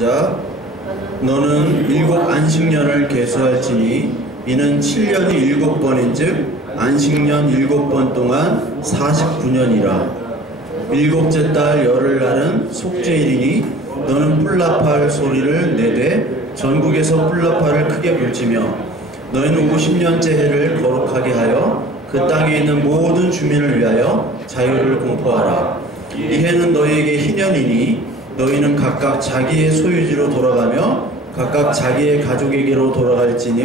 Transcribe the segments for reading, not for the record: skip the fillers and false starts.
자, 너는 7 안식년을 계수할지니 이는 7년이 7번인즉 안식년 7번 동안 49년이라. 7째 달 열흘날은 속죄일이니 너는 뿔나팔 소리를 내되 전국에서 뿔나팔을 크게 불지며 너희는 50년째 해를 거룩하게 하여 그 땅에 있는 모든 주민을 위하여 자유를 공포하라. 이 해는 너희에게 희년이니 너희는 각각 자기의 소유지로 돌아가며 각각 자기의 가족에게로 돌아갈지니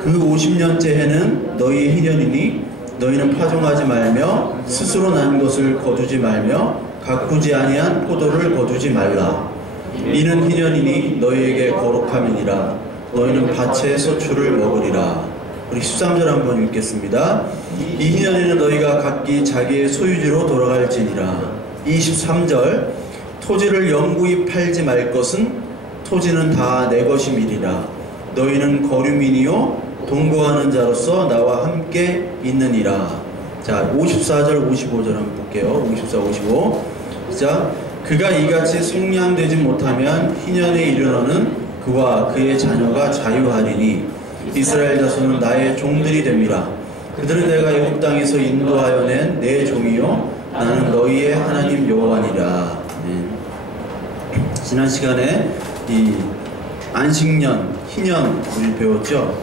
그 50년째 해는 너희의 희년이니 너희는 파종하지 말며 스스로 난 것을 거두지 말며 가꾸지 아니한 포도를 거두지 말라. 이는 희년이니 너희에게 거룩함이니라. 너희는 밭의 소출을 먹으리라. 우리 13절 한번 읽겠습니다. 이 희년에는 너희가 각기 자기의 소유지로 돌아갈지니라. 23절 토지를 영구히 팔지 말 것은 토지는 다 내 것임이리라. 너희는 거류민이요 동거하는 자로서 나와 함께 있느니라. 자, 54절 55절 한번 볼게요. 54, 55. 자, 그가 이같이 속량되지 못하면 희년에 이르러는 그와 그의 자녀가 자유하리니 이스라엘 자손은 나의 종들이 됨이라. 그들은 내가 애굽 땅에서 인도하여 낸 내 종이요 나는 너희의 하나님 여호와니라. 지난 시간에 이 안식년, 희년 우리 배웠죠.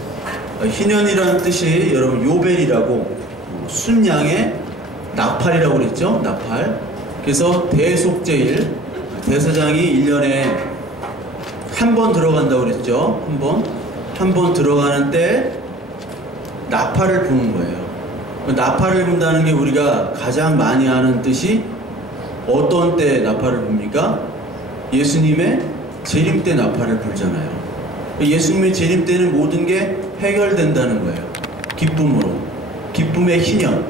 희년이라는 뜻이 여러분 요벨이라고 순양의 나팔이라고 그랬죠. 나팔. 그래서 대속죄일 대사장이 1년에 한 번 들어간다고 그랬죠. 한 번 들어가는 때 나팔을 부는 거예요. 나팔을 분다는 게 우리가 가장 많이 아는 뜻이 어떤 때 나팔을 붑니까? 예수님의 재림 때 나팔을 불잖아요. 예수님의 재림 때는 모든 게 해결된다는 거예요. 기쁨으로. 기쁨의 희년.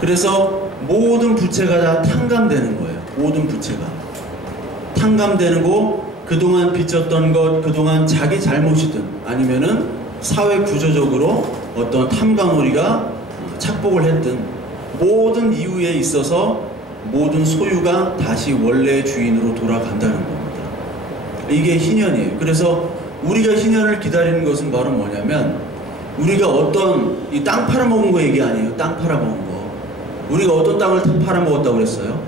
그래서 모든 부채가 다 탕감되는 거예요. 모든 부채가. 탕감되는 거, 그동안 빚졌던 것, 그동안 자기 잘못이든 아니면은 사회 구조적으로 어떤 탐관오리가 착복을 했든 모든 이유에 있어서 모든 소유가 다시 원래의 주인으로 돌아간다는 겁니다. 이게 희년이에요. 그래서 우리가 희년을 기다리는 것은 바로 뭐냐면 우리가 어떤 이 땅 팔아먹은 거 얘기 아니에요. 땅 팔아먹은 거. 우리가 어떤 땅을 팔아먹었다고 그랬어요?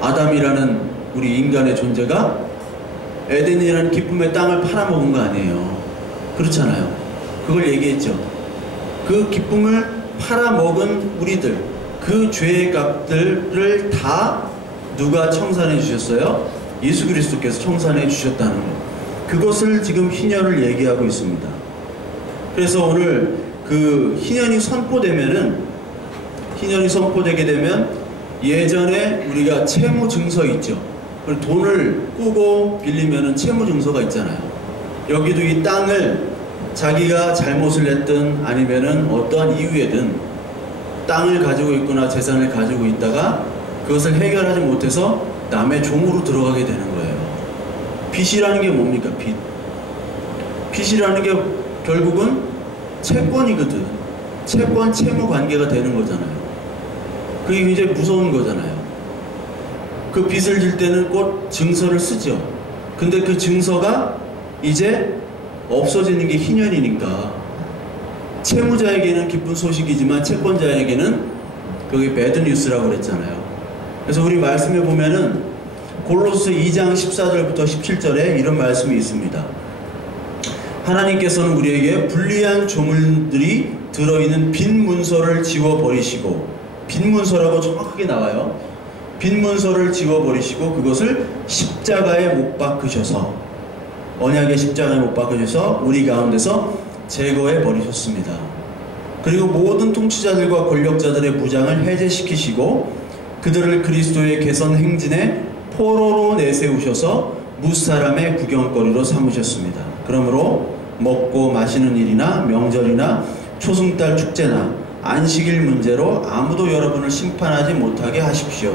아담이라는 우리 인간의 존재가 에덴이라는 기쁨의 땅을 팔아먹은 거 아니에요. 그렇잖아요. 그걸 얘기했죠. 그 기쁨을 팔아먹은 우리들, 그 죄의 값들을 다 누가 청산해 주셨어요? 예수 그리스도께서 청산해 주셨다는 거. 그것을 지금 희년을 얘기하고 있습니다. 그래서 오늘 그 희년이 선포되게 되면 예전에 우리가 채무 증서 있죠. 돈을 꾸고 빌리면은 채무 증서가 있잖아요. 여기도 이 땅을 자기가 잘못을 했든 아니면은 어떠한 이유에든 땅을 가지고 있거나 재산을 가지고 있다가 그것을 해결하지 못해서 남의 종으로 들어가게 되는 거예요. 빚이라는 게 뭡니까? 빚이라는 게 결국은 채권이거든. 채권 채무 관계가 되는 거잖아요. 그게 굉장히 무서운 거잖아요. 그 빚을 질 때는 꼭 증서를 쓰죠. 근데 그 증서가 이제 없어지는 게 희년이니까 채무자에게는 기쁜 소식이지만 채권자에게는 그게 배드 뉴스라고 그랬잖아요. 그래서 우리 말씀에 보면은 골로새 2장 14절부터 17절에 이런 말씀이 있습니다. 하나님께서는 우리에게 불리한 조물들이 들어있는 빈 문서를 지워버리시고, 빈 문서라고 정확하게 나와요. 빈 문서를 지워버리시고 그것을 십자가에 못 박으셔서, 언약의 십자가에 못 박으셔서 우리 가운데서 제거해 버리셨습니다. 그리고 모든 통치자들과 권력자들의 무장을 해제시키시고 그들을 그리스도의 개선 행진에 포로로 내세우셔서 무사람의 구경거리로 삼으셨습니다. 그러므로 먹고 마시는 일이나 명절이나 초승달 축제나 안식일 문제로 아무도 여러분을 심판하지 못하게 하십시오.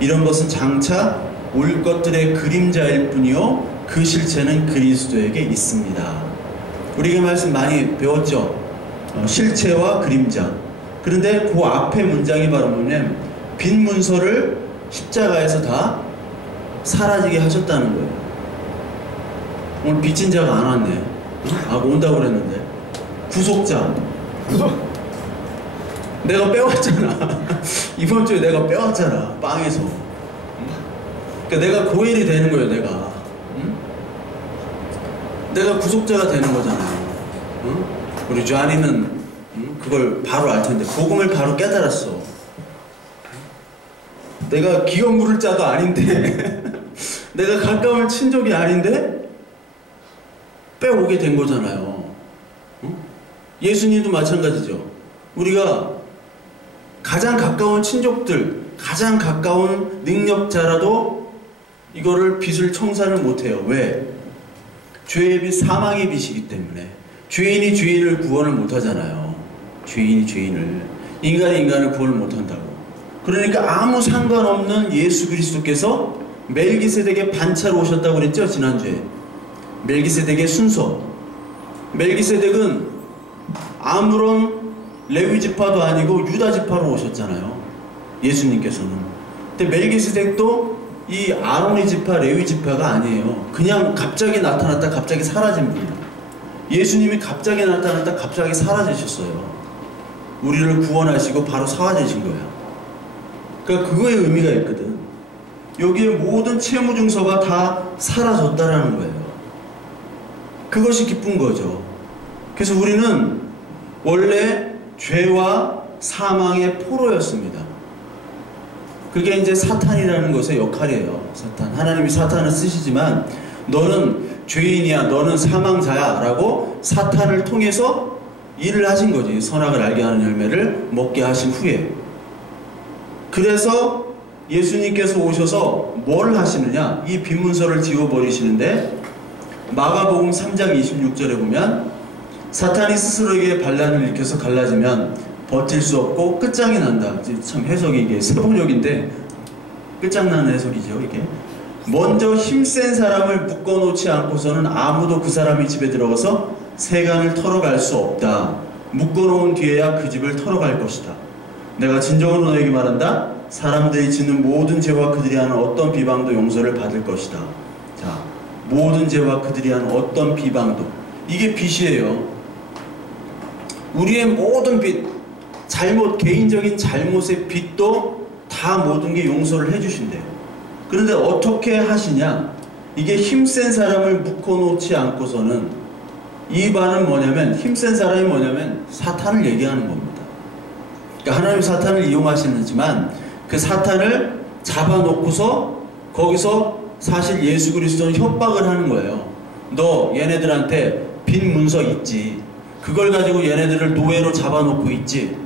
이런 것은 장차 올 것들의 그림자일 뿐이요 그 실체는 그리스도에게 있습니다. 우리가 말씀 많이 배웠죠. 실체와 그림자. 그런데 그 앞에 문장이 바로 뭐냐면 빈 문서를 십자가에서 다 사라지게 하셨다는 거예요. 오늘 빚진 자가 안 왔네. 아, 온다고 그랬는데. 구속자. 내가 빼왔잖아. 이번 주에 내가 빼왔잖아. 빵에서. 그러니까 내가 고엘이 되는 거예요, 내가. 내가 구속자가 되는 거잖아요. 우리 쟈니는 그걸 바로 알 텐데, 복음을 바로 깨달았어. 내가 기업 물을 자도 아닌데, 내가 가까운 친족이 아닌데, 빼오게 된 거잖아요. 예수님도 마찬가지죠. 우리가 가장 가까운 친족들, 가장 가까운 능력자라도 이거를 빚을 청산을 못해요. 왜? 죄의 빚, 사망의 빚이기 때문에. 죄인이 죄인을 구원을 못하잖아요. 죄인이 죄인을. 인간이 인간을 구원을 못한다고. 그러니까 아무 상관없는 예수 그리스도께서 멜기세덱의 반차로 오셨다고 그랬죠, 지난주에. 멜기세덱의 순서. 멜기세덱은 아무런 레위 지파도 아니고 유다 지파로 오셨잖아요, 예수님께서는. 근데 멜기세덱도 이 아론의 지파, 레위 지파가 아니에요. 그냥 갑자기 나타났다 갑자기 사라진 분이에요. 예수님이 갑자기 나타났다 갑자기 사라지셨어요. 우리를 구원하시고 바로 사라지신 거야. 그러니까 그거에 의미가 있거든. 여기에 모든 채무증서가 다 사라졌다라는 거예요. 그것이 기쁜 거죠. 그래서 우리는 원래 죄와 사망의 포로였습니다. 그게 이제 사탄이라는 것의 역할이에요. 사탄. 하나님이 사탄을 쓰시지만 너는 죄인이야, 너는 사망자야 라고 사탄을 통해서 일을 하신 거지. 선악을 알게 하는 열매를 먹게 하신 후에. 그래서 예수님께서 오셔서 뭘 하시느냐, 이 빈문서를 지워버리시는데, 마가복음 3장 26절에 보면 사탄이 스스로에게 반란을 일으켜서 갈라지면 버틸 수 없고 끝장이 난다. 참 해석이 이게 세번역인데 끝장나는 해석이죠. 이게 먼저 힘센 사람을 묶어놓지 않고서는 아무도 그 사람이 집에 들어가서 세간을 털어갈 수 없다. 묶어놓은 뒤에야 그 집을 털어갈 것이다. 내가 진정으로 너에게 말한다. 사람들이 짓는 모든 죄와 그들이 하는 어떤 비방도 용서를 받을 것이다. 자, 모든 죄와 그들이 하는 어떤 비방도, 이게 빚이에요. 우리의 모든 빚, 잘못, 개인적인 잘못의 빚도 다 모든 게 용서를 해주신대요. 그런데 어떻게 하시냐? 이게 힘센 사람을 묶어놓지 않고서는, 이 말은 뭐냐면, 힘센 사람이 뭐냐면 사탄을 얘기하는 겁니다. 그러니까 하나님 사탄을 이용하시지만 그 사탄을 잡아놓고서 거기서 사실 예수 그리스도는 협박을 하는 거예요. 너 얘네들한테 빈 문서 있지. 그걸 가지고 얘네들을 노예로 잡아놓고 있지.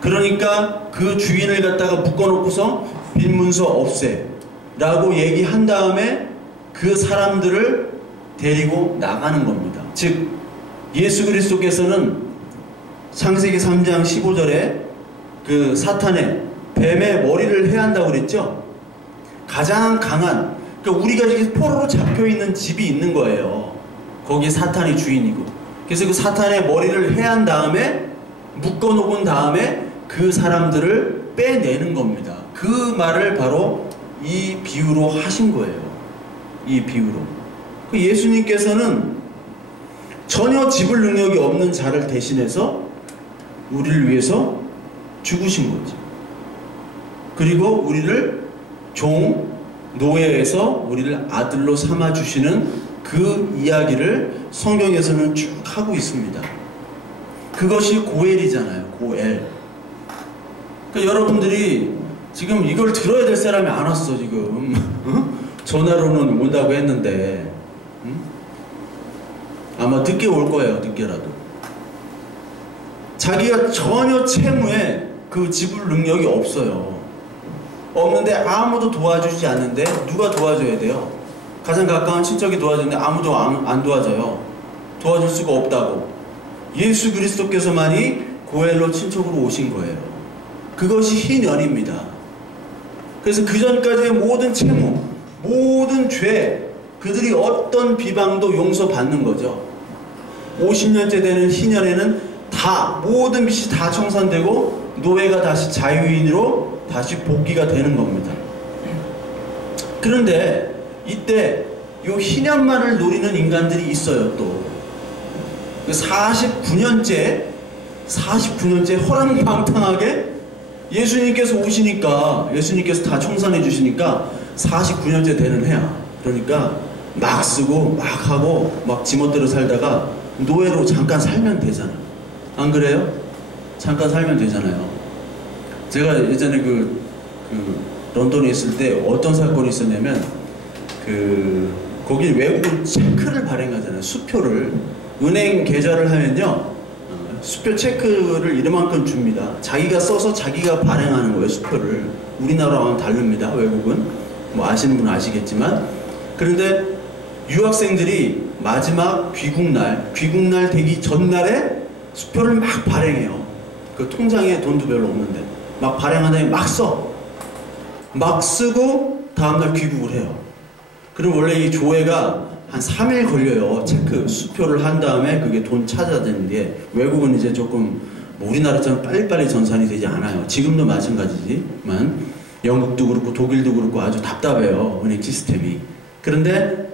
그러니까 그 주인을 갖다가 묶어놓고서 빈 문서 없애 라고 얘기한 다음에 그 사람들을 데리고 나가는 겁니다. 즉 예수 그리스도께서는 창세기 3장 15절에 그 사탄의 뱀의 머리를 해한다고 그랬죠. 가장 강한, 그러니까 우리가 이렇게 포로로 잡혀있는 집이 있는 거예요. 거기에 사탄이 주인이고. 그래서 그 사탄의 머리를 해한 다음에, 묶어놓은 다음에 그 사람들을 빼내는 겁니다. 그 말을 바로 이 비유로 하신 거예요. 이 비유로. 예수님께서는 전혀 지불 능력이 없는 자를 대신해서 우리를 위해서 죽으신 거죠. 그리고 우리를 노예에서 우리를 아들로 삼아주시는 그 이야기를 성경에서는 쭉 하고 있습니다. 그것이 고엘이잖아요. 고엘. 그러니까 여러분들이 지금 이걸 들어야 될 사람이 안 왔어 지금. 전화로는 온다고 했는데 아마 늦게 올 거예요. 늦게라도. 자기가 전혀 채무에 그 지불 능력이 없어요. 없는데 아무도 도와주지 않는데 누가 도와줘야 돼요? 가장 가까운 친척이 도와주는데 아무도 안 도와줘요. 도와줄 수가 없다고. 예수 그리스도께서만이 고엘로 친척으로 오신 거예요. 그것이 희년입니다. 그래서 그 전까지의 모든 채무, 모든 죄, 그들이 어떤 비방도 용서받는 거죠. 50년째 되는 희년에는 다 모든 빚이 다 청산되고 노예가 다시 자유인으로 다시 복귀가 되는 겁니다. 그런데 이때 요 희년만을 노리는 인간들이 있어요. 또 49년째 허랑방탕하게 예수님께서 오시니까, 예수님께서 다 청산해 주시니까 49년째 되는 해야. 그러니까 막 쓰고 막 하고 막 지멋대로 살다가 노예로 잠깐 살면 되잖아. 안 그래요? 잠깐 살면 되잖아요. 제가 예전에 런던에 있을 때 어떤 사건이 있었냐면, 거기 외국은 체크를 발행하잖아요. 수표를. 은행 계좌를 하면요, 수표 체크를 이만큼 줍니다. 자기가 써서 자기가 발행하는 거예요, 수표를. 우리나라와는 다릅니다, 외국은. 뭐 아시는 분은 아시겠지만. 그런데 유학생들이 마지막 귀국날 되기 전날에 수표를 막 발행해요. 그 통장에 돈도 별로 없는데 막 발행한 다음에 막 써. 막 쓰고 다음날 귀국을 해요. 그럼 원래 이 조회가 한 3일 걸려요. 체크 수표를 한 다음에 그게 돈 찾아야 되는데, 외국은 이제 조금 뭐 우리나라처럼 빨리빨리 전산이 되지 않아요. 지금도 마찬가지지만 영국도 그렇고 독일도 그렇고 아주 답답해요, 은행 시스템이. 그런데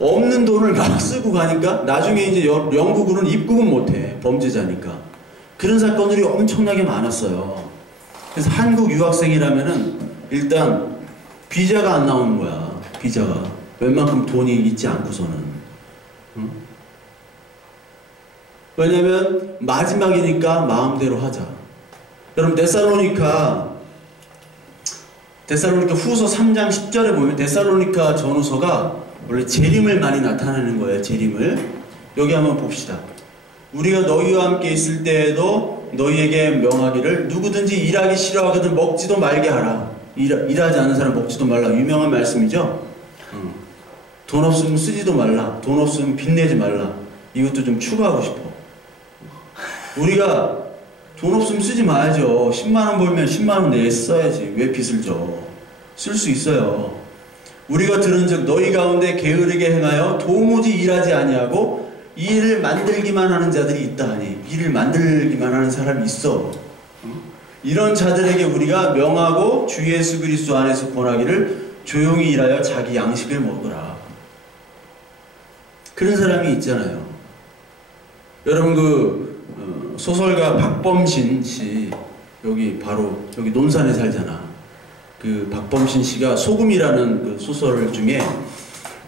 없는 돈을 막 쓰고 가니까 나중에 이제 영국으로는 입국은 못해, 범죄자니까. 그런 사건들이 엄청나게 많았어요. 그래서 한국 유학생이라면은 일단 비자가 안 나오는 거야. 비자가 웬만큼 돈이 있지 않고서는. 응? 왜냐면 마지막이니까 마음대로 하자. 여러분 데살로니카 후서 3장 10절에 보면 데살로니카 전후서가 원래 재림을 많이 나타내는 거예요. 재림을. 여기 한번 봅시다. 우리가 너희와 함께 있을 때에도 너희에게 명하기를 누구든지 일하기 싫어하거든 먹지도 말게 하라. 일하지 않는 사람 먹지도 말라. 유명한 말씀이죠. 돈 없으면 쓰지도 말라. 돈 없으면 빚내지 말라. 이것도 좀 추가하고 싶어. 우리가 돈 없으면 쓰지 마야죠. 10만원 벌면 10만원 내에 써야지. 왜 빚을 져? 쓸 수 있어요. 우리가 들은즉 너희 가운데 게으르게 행하여 도무지 일하지 아니하고 일을 만들기만 하는 자들이 있다 하니. 일을 만들기만 하는 사람이 있어. 이런 자들에게 우리가 명하고 주 예수 그리스도 안에서 권하기를 조용히 일하여 자기 양식을 먹으라. 그런 사람이 있잖아요. 여러분 소설가 박범신 씨, 여기 논산에 살잖아. 그 박범신 씨가 소금이라는 그 소설 중에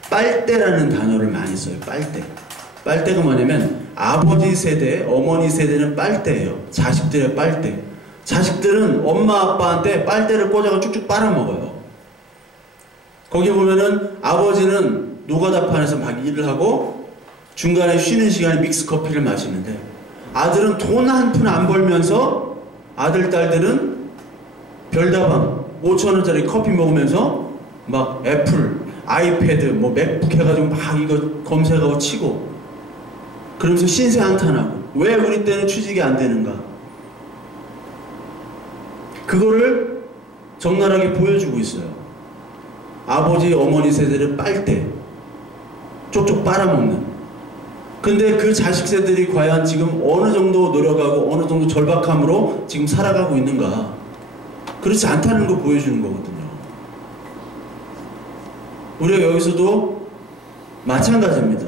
빨대라는 단어를 많이 써요. 빨대가 뭐냐면 아버지 세대, 어머니 세대는 빨대예요. 자식들의 빨대. 자식들은 엄마 아빠한테 빨대를 꽂아서 쭉쭉 빨아먹어요. 거기 보면은 아버지는 노가다판에서 막 일을 하고 중간에 쉬는 시간에 믹스커피를 마시는데, 아들은 돈 한 푼 안 벌면서 아들 딸들은 별다방 5,000원짜리 커피 먹으면서 막 애플, 아이패드, 뭐 맥북 해가지고 막 이거 검색하고 치고 그러면서 신세 한탄하고. 왜 우리 때는 취직이 안 되는가? 그거를 적나라하게 보여주고 있어요. 아버지, 어머니 세대를 빨대 쪽쪽 빨아먹는. 근데 그 자식 세대들이 과연 지금 어느 정도 노력하고 어느 정도 절박함으로 지금 살아가고 있는가? 그렇지 않다는 거 보여주는 거거든요. 우리가 여기서도 마찬가지입니다.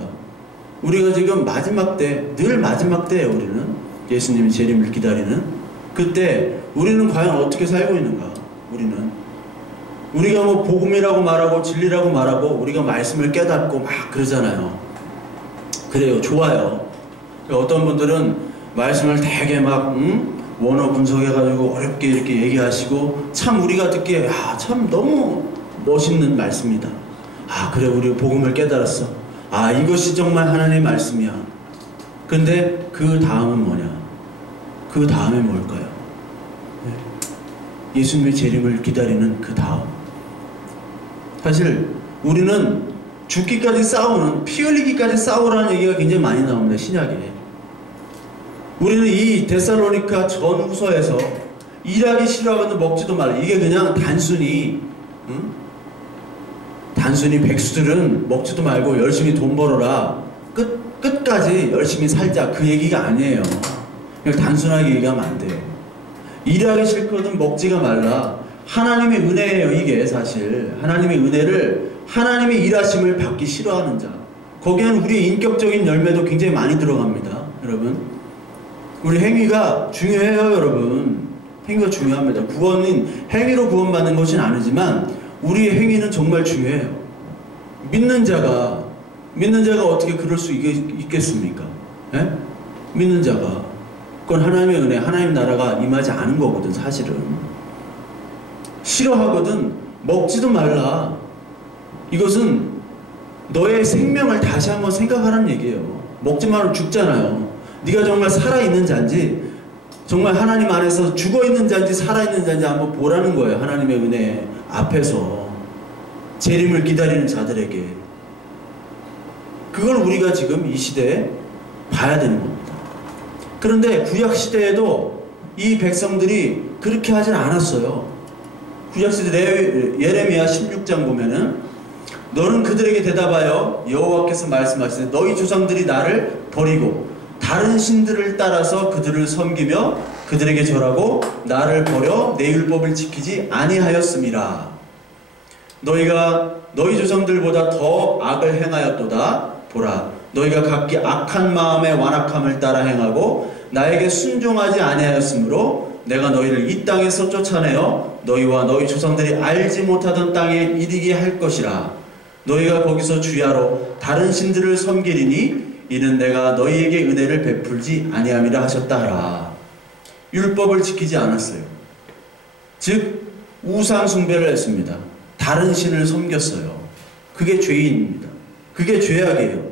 우리가 지금 마지막 때, 늘 마지막 때예요. 우리는 예수님이 재림을 기다리는 그때 우리는 과연 어떻게 살고 있는가? 우리가 뭐 복음이라고 말하고 진리라고 말하고 우리가 말씀을 깨닫고 막 그러잖아요. 그래요. 좋아요. 어떤 분들은 말씀을 되게 막 원어 분석해가지고 어렵게 이렇게 얘기하시고 참 우리가 듣기에 참 너무 멋있는 말씀이다. 그래 우리 복음을 깨달았어. 이것이 정말 하나님의 말씀이야. 근데 그 다음은 뭐냐? 그 다음에 뭘까요? 예수님의 재림을 기다리는 그 다음. 사실 우리는 죽기까지 싸우는, 피 흘리기까지 싸우라는 얘기가 굉장히 많이 나옵니다. 신약에. 우리는 이 데살로니카 전후서에서 일하기 싫어하거든 먹지도 말라. 이게 그냥 단순히 백수들은 먹지도 말고 열심히 돈 벌어라. 끝까지 열심히 살자. 그 얘기가 아니에요. 그냥 단순하게 얘기하면 안 돼요. 일하기 싫거든 먹지가 말라. 하나님의 은혜예요. 이게 사실 하나님의 은혜를 하나님의 일하심을 받기 싫어하는 자. 거기에는 우리의 인격적인 열매도 굉장히 많이 들어갑니다. 여러분, 우리 행위가 중요해요. 여러분, 행위가 중요합니다. 구원은 행위로 구원받는 것은 아니지만 우리의 행위는 정말 중요해요. 믿는 자가 어떻게 그럴 수 있겠습니까? 예? 믿는 자가, 그건 하나님의 은혜, 하나님 나라가 임하지 않은 거거든. 사실은 싫어하거든. 먹지도 말라. 이것은 너의 생명을 다시 한번 생각하라는 얘기예요. 먹지 말면 죽잖아요. 네가 정말 살아있는 자인지, 정말 하나님 안에서 죽어있는 자인지 살아있는 자인지 한번 보라는 거예요. 하나님의 은혜 앞에서 재림을 기다리는 자들에게. 그걸 우리가 지금 이 시대에 봐야 되는 겁니다. 그런데 구약시대에도 이 백성들이 그렇게 하진 않았어요. 구약시대 예레미야 16장 보면은, 너는 그들에게 대답하여 여호와께서 말씀하시되 너희 조상들이 나를 버리고 다른 신들을 따라서 그들을 섬기며 그들에게 절하고 나를 버려 내 율법을 지키지 아니하였음이라. 너희가 너희 조상들보다 더 악을 행하였도다. 보라, 너희가 각기 악한 마음의 완악함을 따라 행하고 나에게 순종하지 아니하였으므로 내가 너희를 이 땅에서 쫓아내어 너희와 너희 조상들이 알지 못하던 땅에 이르게 할 것이라. 너희가 거기서 주야로 다른 신들을 섬기리니 이는 내가 너희에게 은혜를 베풀지 아니함이라 하셨다 하라. 율법을 지키지 않았어요. 즉 우상 숭배를 했습니다. 다른 신을 섬겼어요. 그게 죄인입니다. 그게 죄악이에요.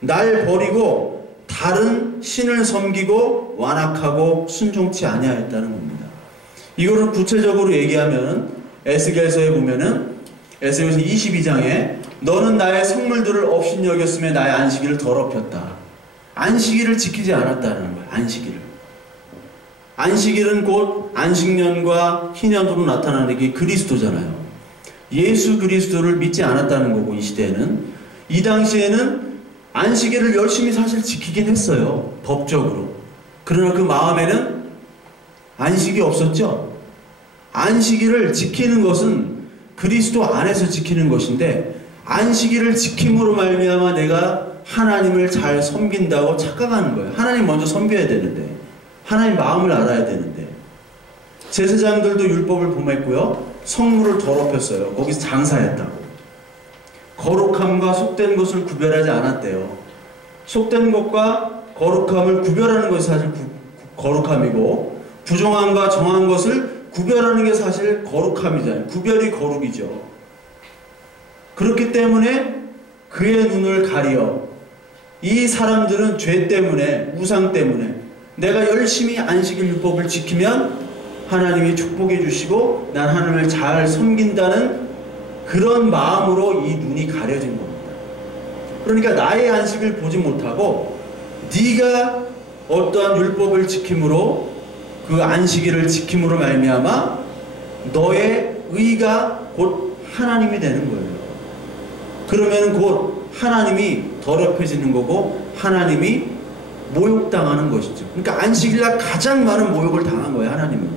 날 버리고 다른 신을 섬기고 완악하고 순종치 아니하였다는 겁니다. 이거를 구체적으로 얘기하면 에스겔서에 보면은, 에스겔서 22장에 너는 나의 성물들을 업신여겼으며 나의 안식일을 더럽혔다. 안식일을 지키지 않았다는 거예요. 안식일은 곧 안식년과 희년으로 나타나는 게 그리스도잖아요. 예수 그리스도를 믿지 않았다는 거고, 이 시대에는. 이 당시에는 안식일을 열심히 사실 지키긴 했어요. 법적으로. 그러나 그 마음에는 안식이 없었죠. 안식일을 지키는 것은 그리스도 안에서 지키는 것인데, 안식일을 지킴으로 말미암아 내가 하나님을 잘 섬긴다고 착각하는 거예요. 하나님 먼저 섬겨야 되는데, 하나님 마음을 알아야 되는데. 제사장들도 율법을 범했고요, 성물을 더럽혔어요. 거기서 장사했다고. 거룩함과 속된 것을 구별하지 않았대요. 속된 것과 거룩함을 구별하는 것이 사실 거룩함이고, 부정함과 정한 것을 구별하는 게 사실 거룩함이잖아요. 구별이 거룩이죠. 그렇기 때문에 그의 눈을 가리어, 이 사람들은 죄 때문에, 우상 때문에 내가 열심히 안식일 율법을 지키면 하나님이 축복해 주시고 난 하나님을 잘 섬긴다는 그런 마음으로 이 눈이 가려진 겁니다. 그러니까 나의 안식을 보지 못하고 네가 어떠한 율법을 지킴으로, 그 안식일을 지킴으로 말미암아 너의 의가 곧 하나님이 되는 거예요. 그러면 곧 하나님이 더럽혀지는 거고 하나님이 모욕당하는 것이죠. 그러니까 안식일날 가장 많은 모욕을 당한 거예요, 하나님은.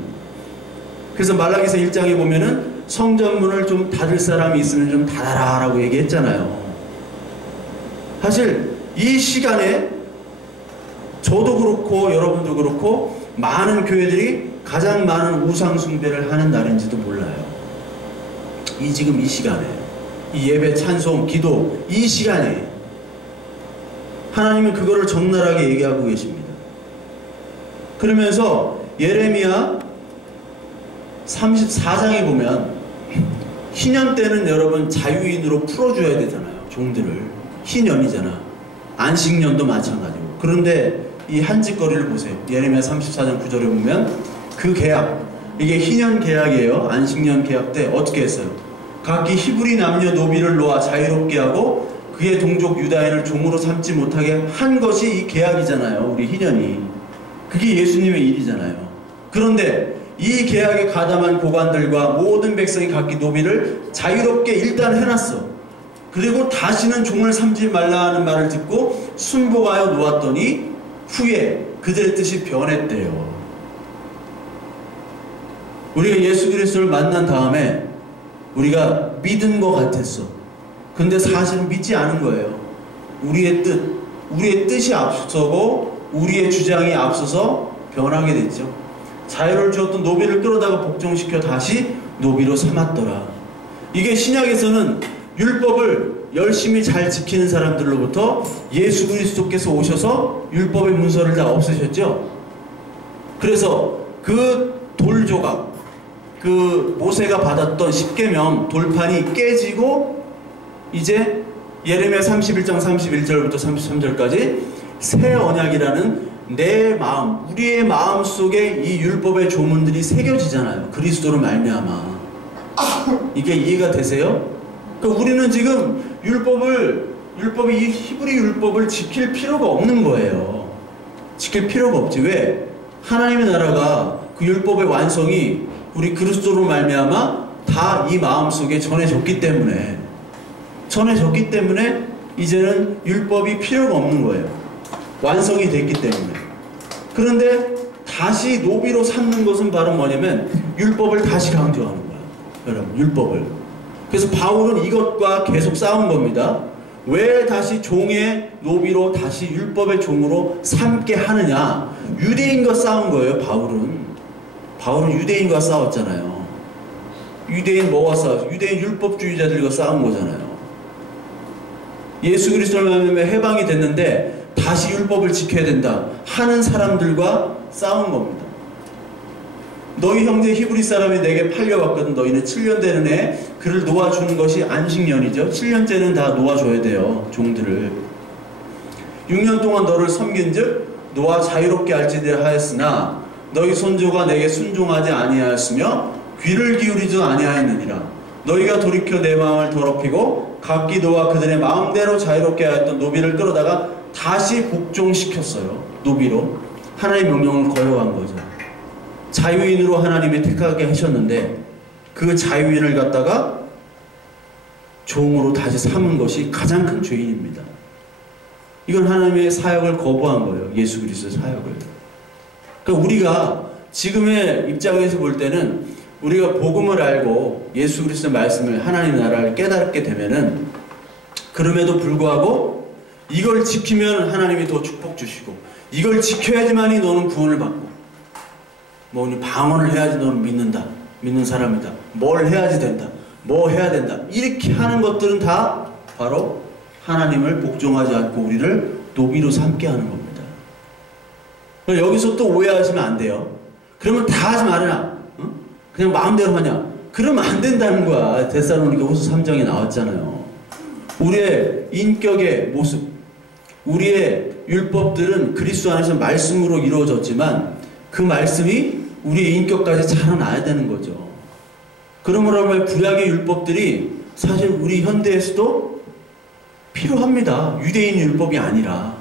그래서 말라기서 1장에 보면은 성전문을 좀 닫을 사람이 있으면 좀 닫아라 라고 얘기했잖아요. 사실 이 시간에 저도 그렇고 여러분도 그렇고 많은 교회들이 가장 많은 우상 숭배를 하는 날인지도 몰라요. 지금 이 시간에, 이 예배, 찬송, 기도, 이 시간에 하나님은 그거를 적나라하게 얘기하고 계십니다. 그러면서 예레미야 34장에 보면, 희년 때는 여러분 자유인으로 풀어줘야 되잖아요. 종들을. 희년이잖아. 안식년도 마찬가지고. 그런데 이 한짓거리를 보세요. 예레미야 34장 9절에 보면 그 계약, 이게 희년 계약이에요. 안식년 계약 때 어떻게 했어요? 각기 히브리 남녀 노비를 놓아 자유롭게 하고 그의 동족 유다인을 종으로 삼지 못하게 한 것이 이 계약이잖아요. 우리 희년이. 그게 예수님의 일이잖아요. 그런데 이 계약에 가담한 고관들과 모든 백성이 각기 노비를 자유롭게 일단 해놨어. 그리고 다시는 종을 삼지 말라 하는 말을 듣고 순복하여 놓았더니 후에 그들의 뜻이 변했대요. 우리가 예수 그리스도를 만난 다음에 우리가 믿은 것 같았어. 근데 사실은 믿지 않은 거예요. 우리의 뜻이 앞서고 우리의 주장이 앞서서 변하게 됐죠. 자유를 주었던 노비를 끌어다가 복종시켜 다시 노비로 삼았더라. 이게 신약에서는 율법을 열심히 잘 지키는 사람들로부터 예수 그리스도께서 오셔서 율법의 문서를 다 없애셨죠. 그래서 그 돌조각, 그 모세가 받았던 십계명 돌판이 깨지고 이제 예레미야 31장 31절부터 33절까지 새 언약이라는 내 마음, 우리의 마음 속에 이 율법의 조문들이 새겨지잖아요. 그리스도로 말미암아. 이게 이해가 되세요? 그러니까 우리는 지금 율법이 이 히브리 율법을 지킬 필요가 없는 거예요. 지킬 필요가 없지. 왜? 하나님의 나라가 그 율법의 완성이 우리 그리스도로 말미암아 다 이 마음 속에 전해졌기 때문에 이제는 율법이 필요가 없는 거예요. 완성이 됐기 때문에. 그런데 다시 노비로 삼는 것은 바로 뭐냐면 율법을 다시 강조하는 거예요. 여러분, 율법을. 그래서 바울은 이것과 계속 싸운 겁니다. 왜 다시 종의 노비로 다시 율법의 종으로 삼게 하느냐. 유대인과 싸운 거예요. 바울은 유대인과 싸웠잖아요. 유대인 뭐와 싸웠어요? 유대인 율법주의자들과 싸운 거잖아요. 예수 그리스도를 만나면 해방이 됐는데 다시 율법을 지켜야 된다 하는 사람들과 싸운 겁니다. 너희 형제 히브리 사람이 내게 팔려왔거든. 너희는 7년 되는 해 그를 놓아주는 것이 안식년이죠. 7년째는 다 놓아줘야 돼요. 종들을. 6년 동안 너를 섬긴즉 너와 자유롭게 할지니라 하였으나 너희 손조가 내게 순종하지 아니하였으며 귀를 기울이지도 아니하였느니라. 너희가 돌이켜 내 마음을 더럽히고 각기 너와 그들의 마음대로 자유롭게 하였던 노비를 끌어다가 다시 복종시켰어요. 노비로. 하나님의 명령을 거역한 거죠. 자유인으로 하나님이 택하게 하셨는데 그 자유인을 갖다가 종으로 다시 삼은 것이 가장 큰 죄인입니다. 이건 하나님의 사역을 거부한 거예요. 예수 그리스도의 사역을. 그러니까 우리가 지금의 입장에서 볼 때는 우리가 복음을 알고 예수 그리스도의 말씀을 하나님 나라를 깨닫게 되면은 그럼에도 불구하고 이걸 지키면 하나님이 더 축복 주시고 이걸 지켜야지만이 너는 구원을 받고 뭐 방언을 해야지 너는 믿는 사람이다. 뭘 해야지 된다. 뭐 해야 된다. 이렇게 하는 것들은 다 바로 하나님을 복종하지 않고 우리를 노비로 삼게 하는 겁니다. 여기서 또 오해하시면 안 돼요. 그러면 다 하지 말아라. 응? 그냥 마음대로 하냐. 그러면 안 된다는 거야. 데살로니가 후서 3장에 나왔잖아요. 우리의 인격의 모습, 우리의 율법들은 그리스도 안에서 말씀으로 이루어졌지만 그 말씀이 우리의 인격까지 자라나야 되는 거죠. 그러므로 구약의 율법들이 사실 우리 현대에서도 필요합니다. 유대인 율법이 아니라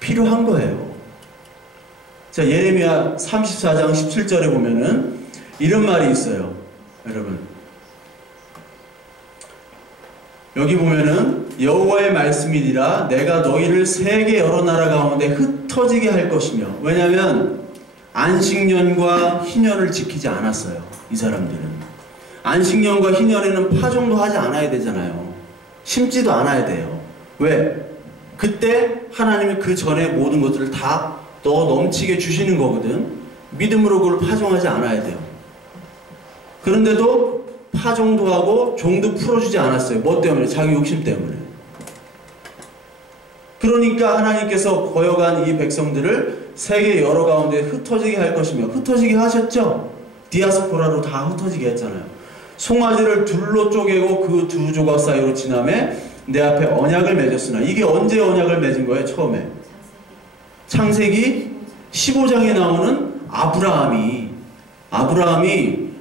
필요한 거예요. 자, 예레미야 34장 17절에 보면은 이런 말이 있어요. 여러분, 여기 보면은 여호와의 말씀이니라 내가 너희를 세계 여러 나라 가운데 흩어지게 할 것이며. 왜냐하면 안식년과 희년을 지키지 않았어요. 이 사람들은. 안식년과 희년에는 파종도 하지 않아야 되잖아요. 심지도 않아야 돼요. 왜? 그때 하나님이 그 전에 모든 것들을 다 넘치게 주시는 거거든. 믿음으로 그걸 파종하지 않아야 돼요. 그런데도 파종도 하고 종도 풀어주지 않았어요. 뭐 때문에? 자기 욕심 때문에. 그러니까 하나님께서 거역한 이 백성들을 세계 여러 가운데 흩어지게 할 것이며, 흩어지게 하셨죠? 디아스포라로 다 흩어지게 했잖아요. 송아지를 둘로 쪼개고 그 두 조각 사이로 지나매 내 앞에 언약을 맺었으나. 이게 언제 언약을 맺은 거예요? 처음에 창세기 15장에 나오는 아브라함이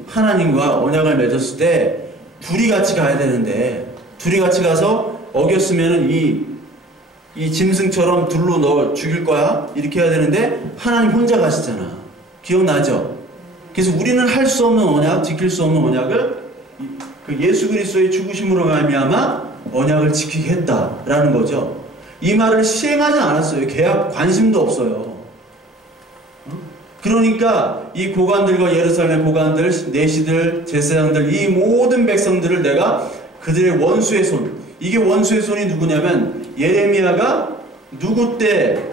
하나님과 언약을 맺었을 때 둘이 같이 가야 되는데, 둘이 같이 가서 어겼으면은 이 짐승처럼 둘로 너 죽일 거야 이렇게 해야 되는데 하나님 혼자 가시잖아. 기억나죠? 그래서 우리는 할 수 없는 언약, 지킬 수 없는 언약을 그 예수 그리스도의 죽으심으로 말미암아 언약을 지키게 했다라는 거죠. 이 말을 시행하지 않았어요. 계약 관심도 없어요. 그러니까 이 고관들과 예루살렘 고관들, 내시들, 제사장들, 이 모든 백성들을 내가 그들의 원수의 손. 이게 원수의 손이 누구냐면 예레미야가 누구 때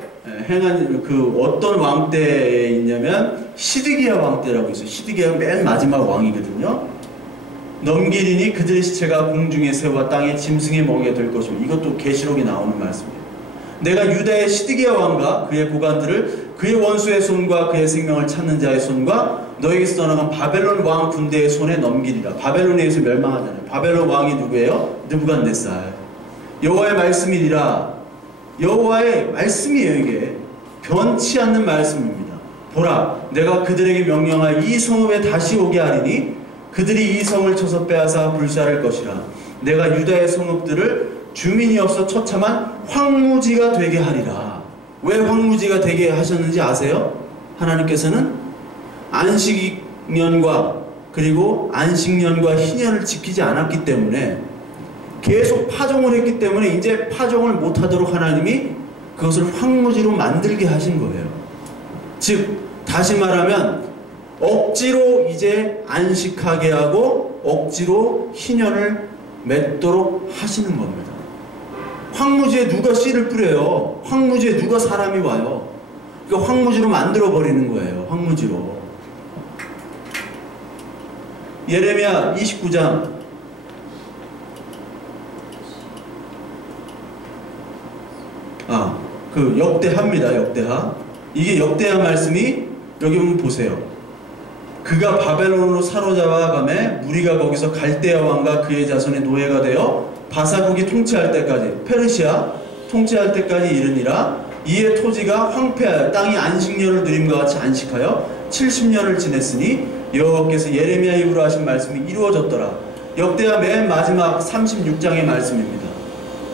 행한 그 어떤 왕 때에 있냐면 시드기야 왕 때라고 있어요. 시드기야가 맨 마지막 왕이거든요. 넘기리니 그들의 시체가 공중의 새와 땅의 짐승의 먹이가 될 것이고, 이것도 계시록에 나오는 말씀이에요. 내가 유다의 시드기야 왕과 그의 고관들을 그의 원수의 손과 그의 생명을 찾는 자의 손과 너에게서 떠나간 바벨론 왕 군대의 손에 넘기리라. 바벨론에 의해서 멸망하잖아요. 바벨론 왕이 누구예요? 느부갓네살. 여호와의 말씀이니라. 여호와의 말씀이에요. 이게 변치 않는 말씀입니다. 보라, 내가 그들에게 명령하여 이 성읍에 다시 오게 하리니 그들이 이 성을 쳐서 빼앗아 불사를 것이라. 내가 유다의 성읍들을 주민이 없어 처참한 황무지가 되게 하리라. 왜 황무지가 되게 하셨는지 아세요? 하나님께서는 안식년과 그리고 안식년과 희년을 지키지 않았기 때문에, 계속 파종을 했기 때문에 이제 파종을 못하도록 하나님이 그것을 황무지로 만들게 하신 거예요. 즉 다시 말하면 억지로 이제 안식하게 하고 억지로 희년을 맺도록 하시는 겁니다. 황무지에 누가 씨를 뿌려요? 황무지에 누가 사람이 와요? 그러니까 황무지로 만들어 버리는 거예요. 황무지로. 예레미야 29장 그 역대하입니다. 역대하. 이게 역대하 말씀이 여기 보면 보세요. 그가 바벨론으로 사로잡아가매 무리가 거기서 갈대아 왕과 그의 자손의 노예가 되어 바사국이 통치할 때까지, 페르시아 통치할 때까지 이르니라. 이에 토지가 황폐하여 땅이 안식년을 누림과 같이 안식하여 70년을 지냈으니 여호와께서 예레미야 입으로 하신 말씀이 이루어졌더라. 역대하 맨 마지막 36장의 말씀입니다.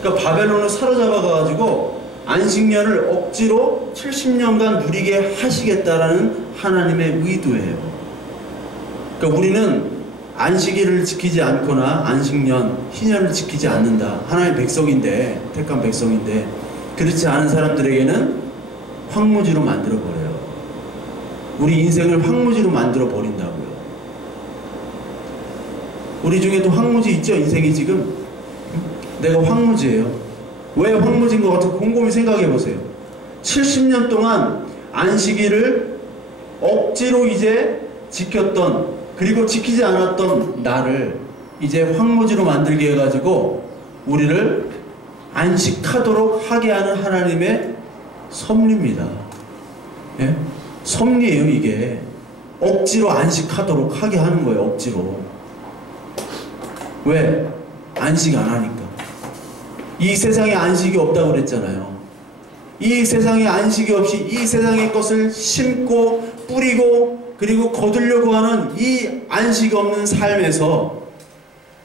그러니까 바벨론을 사로잡아가지고 안식년을 억지로 70년간 누리게 하시겠다라는 하나님의 의도예요. 그러니까 우리는 안식일을 지키지 않거나 안식년, 희년을 지키지 않는다. 하나님의 백성인데, 택한 백성인데, 그렇지 않은 사람들에게는 황무지로 만들어버려요. 우리 인생을 황무지로 만들어버린다고요. 우리 중에도 황무지 있죠? 인생이 지금? 내가 황무지예요. 왜 황무지인 것 같아요? 곰곰이 생각해 보세요. 70년 동안 안식일을 억지로 이제 지켰던, 그리고 지키지 않았던 나를 이제 황무지로 만들게 해가지고 우리를 안식하도록 하게 하는 하나님의 섭리입니다. 예? 섭리예요. 이게 억지로 안식하도록 하게 하는 거예요. 억지로. 왜? 안식 안 하니까. 이 세상에 안식이 없다고 그랬잖아요. 이 세상에 안식이 없이 이 세상의 것을 심고 뿌리고 그리고 거두려고 하는 이 안식 없는 삶에서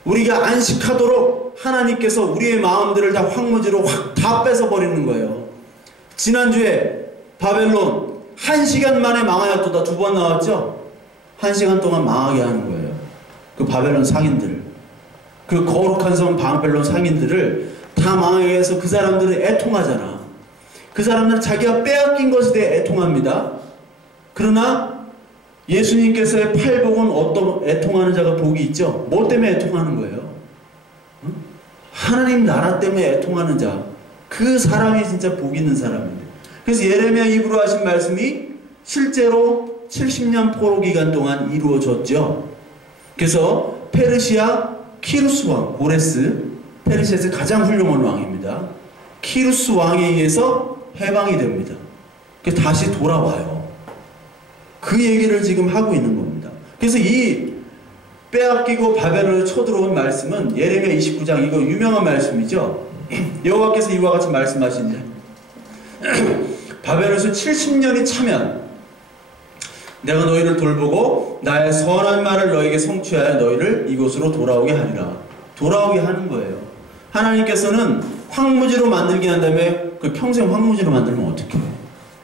우리가 안식하도록 하나님께서 우리의 마음들을 다 황무지로 확 다 뺏어버리는 거예요. 지난주에 바벨론 1시간 만에 망하였도다 2번 나왔죠? 1시간 동안 망하게 하는 거예요. 그 바벨론 상인들, 그 거룩한 성 바벨론 상인들을 다 망하게 해서 그 사람들은 애통하잖아. 그 사람들은 자기가 빼앗긴 것에 대해 애통합니다. 그러나 예수님께서의 팔복은 어떤 애통하는 자가 복이 있죠? 뭐 때문에 애통하는 거예요? 응? 하나님 나라 때문에 애통하는 자. 그 사람이 진짜 복 있는 사람인데. 그래서 예레미야 입으로 하신 말씀이 실제로 70년 포로 기간 동안 이루어졌죠. 그래서 페르시아 키루스 왕, 고레스, 페르시아에서 가장 훌륭한 왕입니다. 키루스 왕에 의해서 해방이 됩니다. 그래서 다시 돌아와요. 그 얘기를 지금 하고 있는 겁니다. 그래서 이 빼앗기고 바벨론을 쳐들어온 말씀은 예레미야 29장, 이거 유명한 말씀이죠. 여호와께서 이와 같이 말씀하신다. 바벨론에서 70년이 차면 내가 너희를 돌보고 나의 선한 말을 너에게 성취하여 너희를 이곳으로 돌아오게 하리라. 돌아오게 하는 거예요. 하나님께서는 황무지로 만들게 한 다음에 그 평생 황무지로 만들면 어떻게 해요?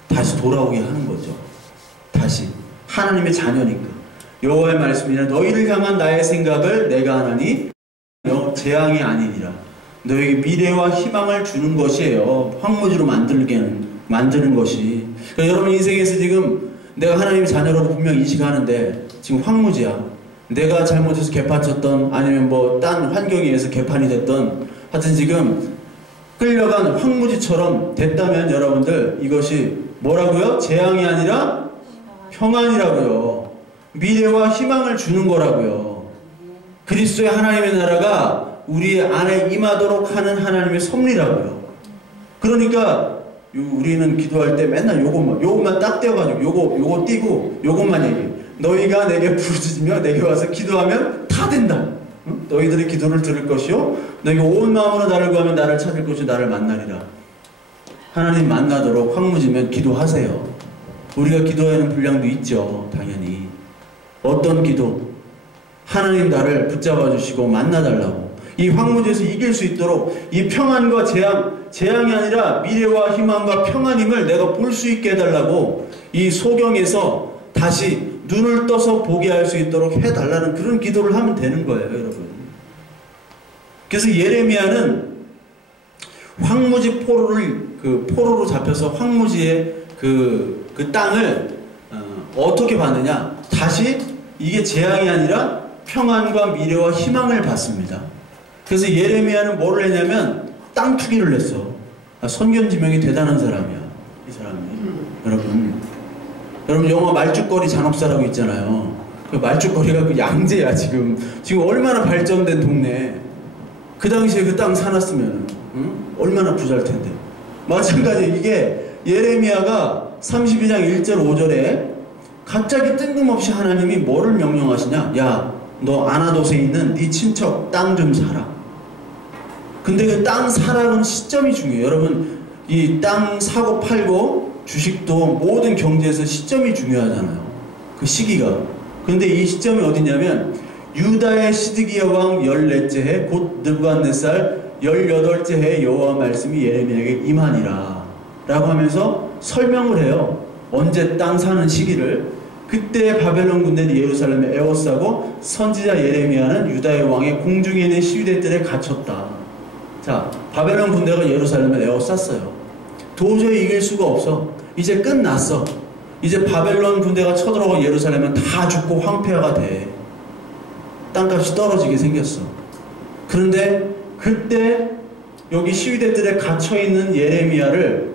다시 돌아오게 하는 거죠. 다시 하나님의 자녀니까. 여호와의 말씀이라 너희를 향한 나의 생각을 내가 하나니 재앙이 아니니라. 너에게 미래와 희망을 주는 것이에요. 황무지로 만드는 것이. 그러니까 여러분 인생에서 지금 내가 하나님의 자녀라고 분명 인식하는데 지금 황무지야. 내가 잘못해서 개판 쳤던, 아니면 뭐 딴 환경에 의해서 개판이 됐던, 하여튼 지금 끌려간 황무지처럼 됐다면 여러분들 이것이 뭐라고요? 재앙이 아니라 평안이라고요. 미래와 희망을 주는 거라고요. 그리스도의 하나님의 나라가 우리 안에 임하도록 하는 하나님의 섭리라고요. 그러니까 우리는 기도할 때 맨날 요것만 딱 떼어가지고 요거 띄고 요것만 얘기해. 너희가 내게 부르짖으며 내게 와서 기도하면 다 된다. 응? 너희들의 기도를 들을 것이요 너희가 온 마음으로 나를 구하면 나를 찾을 것이요 나를 만나리라. 하나님 만나도록 황무지면 기도하세요. 우리가 기도해야 하는 분량도 있죠. 당연히. 어떤 기도? 하나님 나를 붙잡아 주시고 만나달라고. 이 황무지에서 이길 수 있도록 이 평안과 재앙이 아니라 미래와 희망과 평안임을 내가 볼 수 있게 해달라고 이 소경에서 다시 눈을 떠서 보게 할 수 있도록 해달라는 그런 기도를 하면 되는 거예요, 여러분. 그래서 예레미야는 황무지 포로로 잡혀서 황무지의 그 땅을 어떻게 받느냐? 다시 이게 재앙이 아니라 평안과 미래와 희망을 받습니다. 그래서 예레미야는 뭐를 했냐면 땅 투기를 했어. 선견지명이 대단한 사람이야, 이 사람이. 여러분 영화 말죽거리 잔혹사라고 있잖아요. 그 말죽거리가 그 양재야. 지금 얼마나 발전된 동네. 그 당시에 그 땅 사놨으면 얼마나 부자일 텐데. 마찬가지 이게 예레미야가 32장 1절 5절에 갑자기 뜬금없이 하나님이 뭐를 명령하시냐? 야, 너 아나돗에 있는 네 친척 땅 좀 사라. 근데 그 땅 사라는 시점이 중요해요. 여러분, 이 땅 사고 팔고 주식도 모든 경제에서 시점이 중요하잖아요. 그 시기가. 근데 이 시점이 어디냐면 유다의 시드기야 왕 14째 해 곧 느부갓네살 18째 해 여호와 말씀이 예레미야에게 임하니라 라고 하면서 설명을 해요. 언제 땅 사는 시기를. 그때 바벨론 군대는 예루살렘에 에워싸고 선지자 예레미야는 유다의 왕의 공중에 있는 시위대들에 갇혔다. 자, 바벨론 군대가 예루살렘에 에워쌌어요. 도저히 이길 수가 없어. 이제 끝났어. 이제 바벨론 군대가 쳐들어가고 예루살렘은 다 죽고 황폐화가 돼. 땅값이 떨어지게 생겼어. 그런데 그때 여기 시위대들에 갇혀있는 예레미야를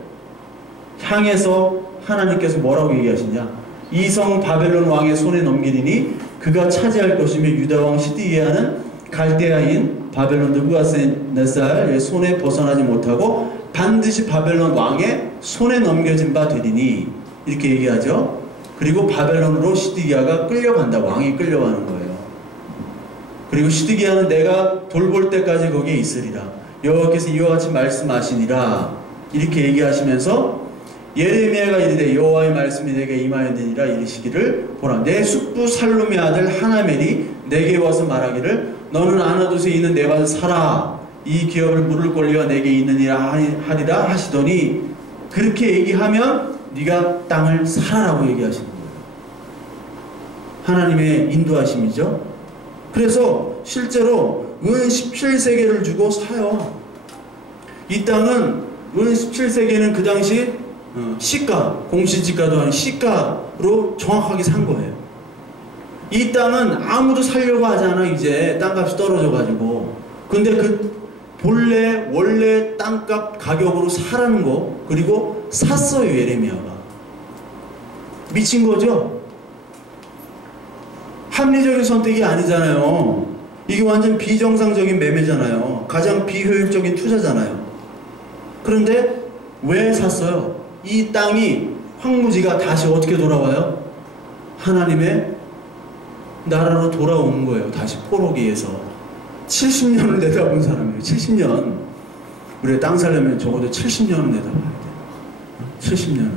향해서 하나님께서 뭐라고 얘기하시냐? 이성 바벨론 왕의 손에 넘기리니 그가 차지할 것이며 유다 왕 시드기야는 갈대아인 바벨론 느부갓네살의 손에 벗어나지 못하고 반드시 바벨론 왕의 손에 넘겨진 바 되리니 이렇게 얘기하죠. 그리고 바벨론으로 시드기야가 끌려간다. 왕이 끌려가는 거예요. 그리고 시드기야는 내가 돌볼 때까지 거기에 있으리라. 여호와께서 이와 같이 말씀하시니라. 이렇게 얘기하시면서 예레미야가 이르되 여호와의 말씀이 내게 임하였느니라 이르시기를 보라 내 숙부 살룸의 아들 하나멜이 내게 와서 말하기를 너는 아나돗에 있는 내 밭을 사라. 이 기업을 물을 권리가 내게 있느니라 하리라 하시더니 그렇게 얘기하면 네가 땅을 사라라고 얘기하시는 거예요. 하나님의 인도하심이죠. 그래서 실제로 은 17세계를 주고 사요. 이 땅은 은 17세계는 그 당시 시가, 공시지가도 아닌 시가로 정확하게 산 거예요. 이 땅은 아무도 살려고 하지 않아. 이제 땅값이 떨어져가지고. 근데 원래 땅값 가격으로 사라는 거, 그리고 샀어요, 예레미야가. 미친 거죠? 합리적인 선택이 아니잖아요. 이게 완전 비정상적인 매매잖아요. 가장 비효율적인 투자잖아요. 그런데 왜 샀어요? 이 땅이 황무지가 다시 어떻게 돌아와요? 하나님의 나라로 돌아오는 거예요. 다시 포로기에서 70년을 내다본 사람이에요. 70년. 우리가 땅 살려면 적어도 70년은 내다봐야 돼요. 70년은.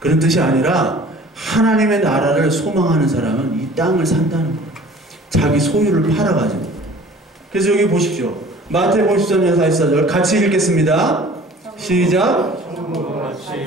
그런 뜻이 아니라 하나님의 나라를 소망하는 사람은 이 땅을 산다는 거예요. 자기 소유를 팔아가지고. 그래서 여기 보십시오. 마태복음 13장 44절 같이 읽겠습니다. 시작.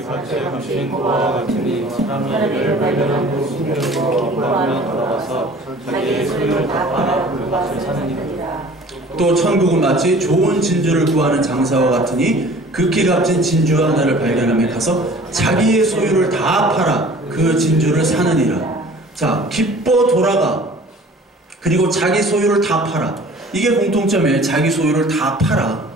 같이 주신 그와 같으니 사람이 이를 발견하고 숨겨두고 기뻐하며 돌아와서 자기의 소유를 다 팔아 그 밭을 사느니라. 또 천국은 마치 좋은 진주를 구하는 장사와 같으니 극히 값진 진주 하나를 발견하며 가서 자기의 소유를 다 팔아 그 진주를 사느니라. 자, 기뻐 돌아가. 그리고 자기 소유를 다 팔아. 이게 공통점이에요. 자기 소유를 다 팔아.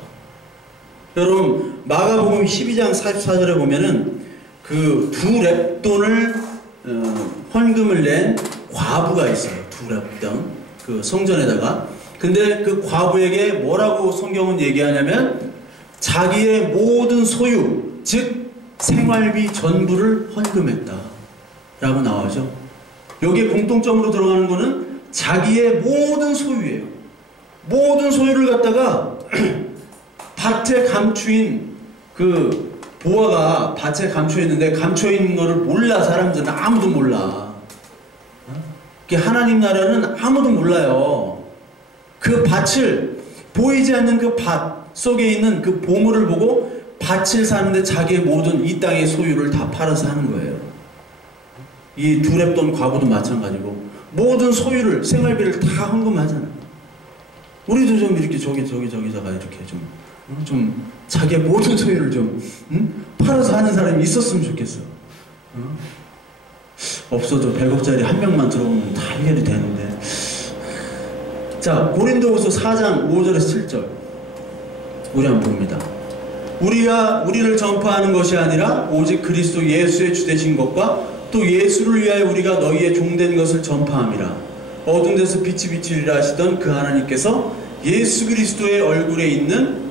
여러분 마가복음 12장 44절에 보면은 그 두 렙돈을 헌금을 낸 과부가 있어요. 두 렙돈 그 성전에다가. 근데 그 과부에게 뭐라고 성경은 얘기하냐면 자기의 모든 소유, 즉 생활비 전부를 헌금했다 라고 나와죠. 여기에 공통점으로 들어가는 거는 자기의 모든 소유예요. 모든 소유를 갖다가 밭에 감추인 그 보아가 밭에 감춰있는데 감춰있는 거를 몰라. 사람들은 아무도 몰라. 하나님 나라는 아무도 몰라요. 그 밭을 보이지 않는 그 밭 속에 있는 그 보물을 보고 밭을 사는데 자기의 모든 이 땅의 소유를 다 팔아서 하는 거예요. 이 두 렙돈 과부도 마찬가지고 모든 소유를 생활비를 다 헌금하잖아요. 우리도 좀 이렇게 저기다가 이렇게 좀 자기의 모든 소유를 좀 팔아서 하는 사람이 있었으면 좋겠어. 없어도 100억짜리 한 명만 들어오면 다 해결이 되는데. 자, 고린도후서 4장 5절에서 7절 우리 한번 봅니다. 우리를 전파하는 것이 아니라 오직 그리스도 예수의 주되신 것과 또 예수를 위하여 우리가 너희의 종된 것을 전파함이라. 어두운 데서 빛이 비치리라 하시던 그 하나님께서 예수 그리스도의 얼굴에 있는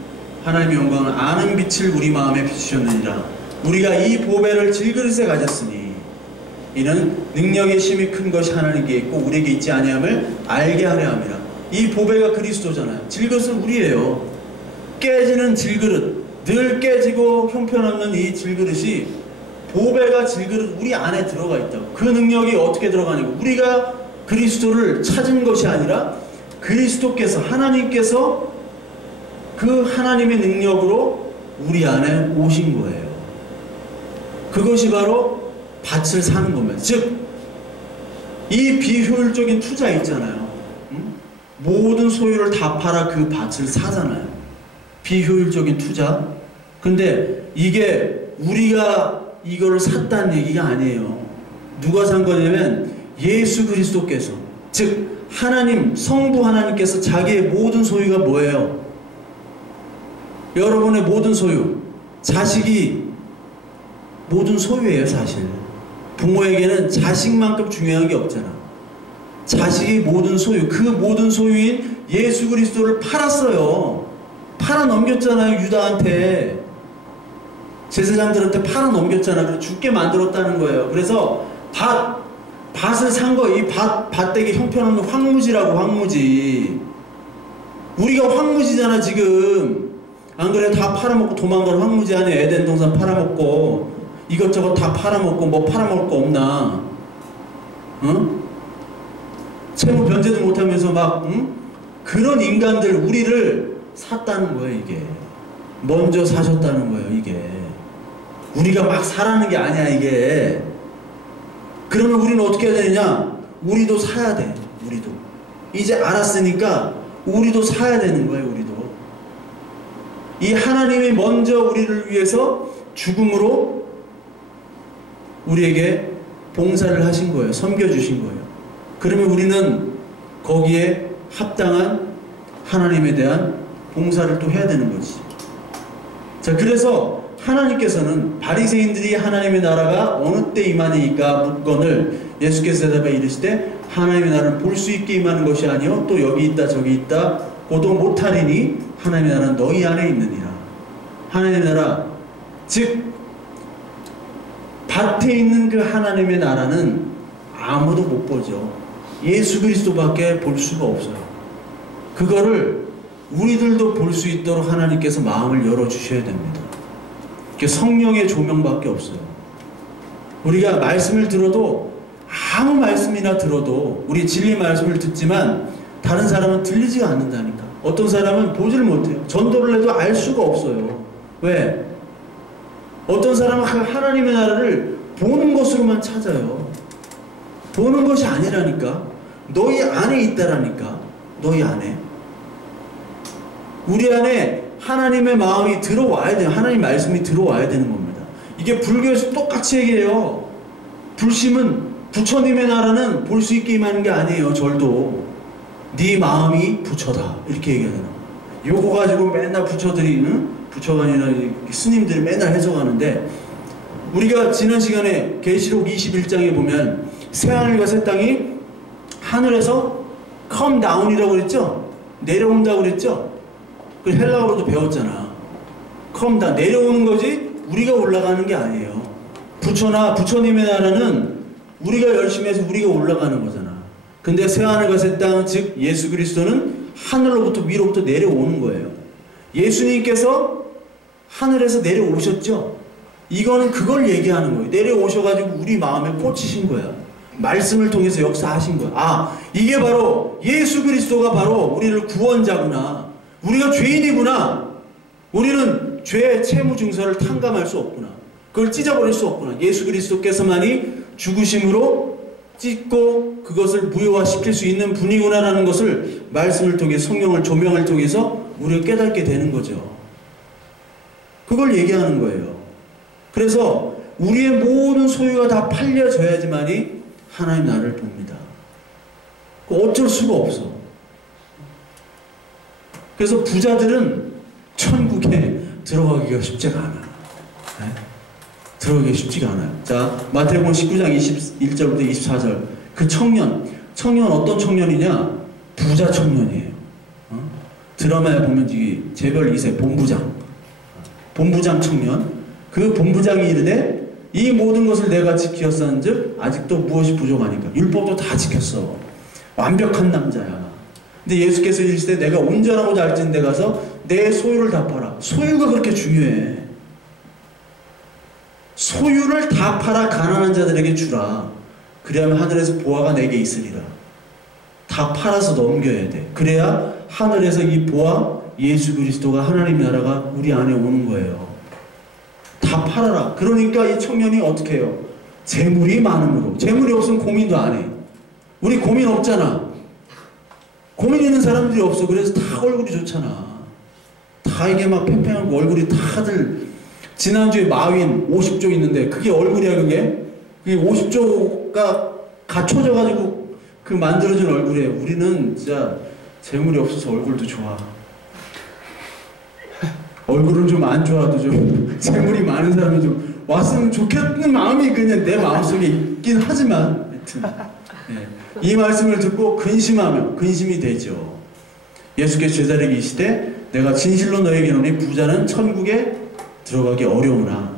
하나님의 영광을 아는 빛을 우리 마음에 비추셨느니라. 우리가 이 보배를 질그릇에 가졌으니 이는 능력의 힘이 큰 것이 하나님께 있고 우리에게 있지 아니함을 알게 하려 함이라. 이 보배가 그리스도잖아요. 질그릇은 우리예요. 깨지는 질그릇, 늘 깨지고 형편없는 이 질그릇이 보배가 질그릇 우리 안에 들어가 있다고. 그 능력이 어떻게 들어가냐고. 우리가 그리스도를 찾은 것이 아니라 그리스도께서 하나님께서 그 하나님의 능력으로 우리 안에 오신 거예요. 그것이 바로 밭을 사는 겁니다. 즉, 이 비효율적인 투자 있잖아요. 모든 소유를 다 팔아 그 밭을 사잖아요. 비효율적인 투자. 근데 이게 우리가 이거를 샀다는 얘기가 아니에요. 누가 산 거냐면 예수 그리스도께서, 즉 하나님, 성부 하나님께서 자기의 모든 소유가 뭐예요? 여러분의 모든 소유, 자식이 모든 소유예요. 사실 부모에게는 자식만큼 중요한 게 없잖아. 자식이 모든 소유, 그 모든 소유인 예수 그리스도를 팔았어요. 팔아 넘겼잖아요. 유다한테, 제사장들한테 팔아 넘겼잖아. 그래서 죽게 만들었다는 거예요. 그래서 밭을 산 거, 이 밭되게 형편없는 황무지라고. 황무지. 우리가 황무지잖아 지금. 안 그래? 다 팔아먹고 도망간 황무지 아니야. 에덴 동산 팔아먹고 이것저것 다 팔아먹고 뭐 팔아먹을 거 없나? 응? 채무 변제도 못하면서 막 그런 인간들, 우리를 샀다는 거예요. 이게 먼저 사셨다는 거예요. 이게 우리가 막 사라는 게 아니야. 이게. 그러면 우리는 어떻게 해야 되느냐? 우리도 사야 돼. 우리도 이제 알았으니까 우리도 사야 되는 거예요. 우리도 이 하나님이 먼저 우리를 위해서 죽음으로 우리에게 봉사를 하신 거예요. 섬겨주신 거예요. 그러면 우리는 거기에 합당한 하나님에 대한 봉사를 또 해야 되는 거지. 자, 그래서 하나님께서는 바리새인들이 하나님의 나라가 어느 때 임하니까 묻건을 예수께서 대답해 이르시되 하나님의 나라는 볼 수 있게 임하는 것이 아니요 또 여기 있다 저기 있다 고도 못하리니 하나님의 나라는 너희 안에 있느니라. 하나님의 나라, 즉 밭에 있는 그 하나님의 나라는 아무도 못 보죠. 예수 그리스도밖에 볼 수가 없어요. 그거를 우리들도 볼 수 있도록 하나님께서 마음을 열어주셔야 됩니다. 그게 성령의 조명밖에 없어요. 우리가 말씀을 들어도, 아무 말씀이나 들어도, 우리 진리 말씀을 듣지만 다른 사람은 들리지가 않는다니까. 어떤 사람은 보지를 못해요. 전도를 해도 알 수가 없어요. 왜? 어떤 사람은 하나님의 나라를 보는 것으로만 찾아요. 보는 것이 아니라니까. 너희 안에 있다라니까. 너희 안에. 우리 안에 하나님의 마음이 들어와야 돼요. 하나님 말씀이 들어와야 되는 겁니다. 이게 불교에서 똑같이 얘기해요. 불심은, 부처님의 나라는 볼 수 있게 임하는 게 아니에요. 절도. 네 마음이 부처다. 이렇게 얘기하잖아. 요거 가지고 맨날 부처들이, 부처가 아니라 스님들이 맨날 해석하는데, 우리가 지난 시간에 계시록 21장에 보면 새하늘과 새 땅이 하늘에서 come down이라고 그랬죠? 내려온다고 그랬죠? 그 헬라어로도 배웠잖아. come down, 내려오는 거지 우리가 올라가는 게 아니에요. 부처나 부처님의 나라는 우리가 열심히 해서 우리가 올라가는 거잖아. 근데 새하늘과 새 땅, 즉 예수 그리스도는 하늘로부터 위로부터 내려오는 거예요. 예수님께서 하늘에서 내려오셨죠? 이거는 그걸 얘기하는 거예요. 내려오셔가지고 우리 마음에 꽂히신 거야. 말씀을 통해서 역사하신 거야. 아, 이게 바로 예수 그리스도가 바로 우리를 구원자구나. 우리가 죄인이구나. 우리는 죄의 채무 증서를 탕감할 수 없구나. 그걸 찢어버릴 수 없구나. 예수 그리스도께서만이 죽으심으로 찢고 그것을 무효화시킬 수 있는 분이구나라는 것을 말씀을 통해 성령을 조명을 통해서 우리가 깨닫게 되는 거죠. 그걸 얘기하는 거예요. 그래서 우리의 모든 소유가 다 팔려져야지만이 하나님 나를 봅니다. 어쩔 수가 없어. 그래서 부자들은 천국에 들어가기가 쉽지가 않아. 네? 들어가기가 쉽지가 않아요. 자, 마태복음 19장 21절부터 24절. 그 청년 어떤 청년이냐? 부자 청년이에요. 드라마에 보면 이 재벌 2세 본부장 청년. 그 본부장이 이르되 이 모든 것을 내가 지켰었는즉 아직도 무엇이 부족하니까. 율법도 다 지켰어. 완벽한 남자야. 근데 예수께서 이르시되 내가 온전하고 잘진 데 가서 내 소유를 다 팔아. 소유가 그렇게 중요해. 소유를 다 팔아 가난한 자들에게 주라. 그래야만 하늘에서 보화가 내게 있으리라. 다 팔아서 넘겨야 돼. 그래야 하늘에서 이 보화 예수 그리스도가 하나님 나라가 우리 안에 오는 거예요. 다 팔아라. 그러니까 이 청년이 어떻게 해요? 재물이 많음으로. 재물이 없으면 고민도 안 해. 우리 고민 없잖아. 고민 있는 사람들이 없어. 그래서 다 얼굴이 좋잖아. 다 이게 막 팽팽하고 얼굴이 다들. 지난주에 마윈 50조 있는데 그게 얼굴이야. 그게 50조가 갖춰져가지고 그 만들어진 얼굴이에요. 우리는 진짜 재물이 없어서 얼굴도 좋아. 얼굴은 좀 안 좋아도 좀 재물이 많은 사람이 좀 왔으면 좋겠는 마음이 그냥 내 마음속에 있긴 하지만 하여튼 네. 이 말씀을 듣고 근심이 되죠. 예수께서 제자에게 이르시되 내가 진실로 너에게 이르노니 부자는 천국에 들어가기 어려우나.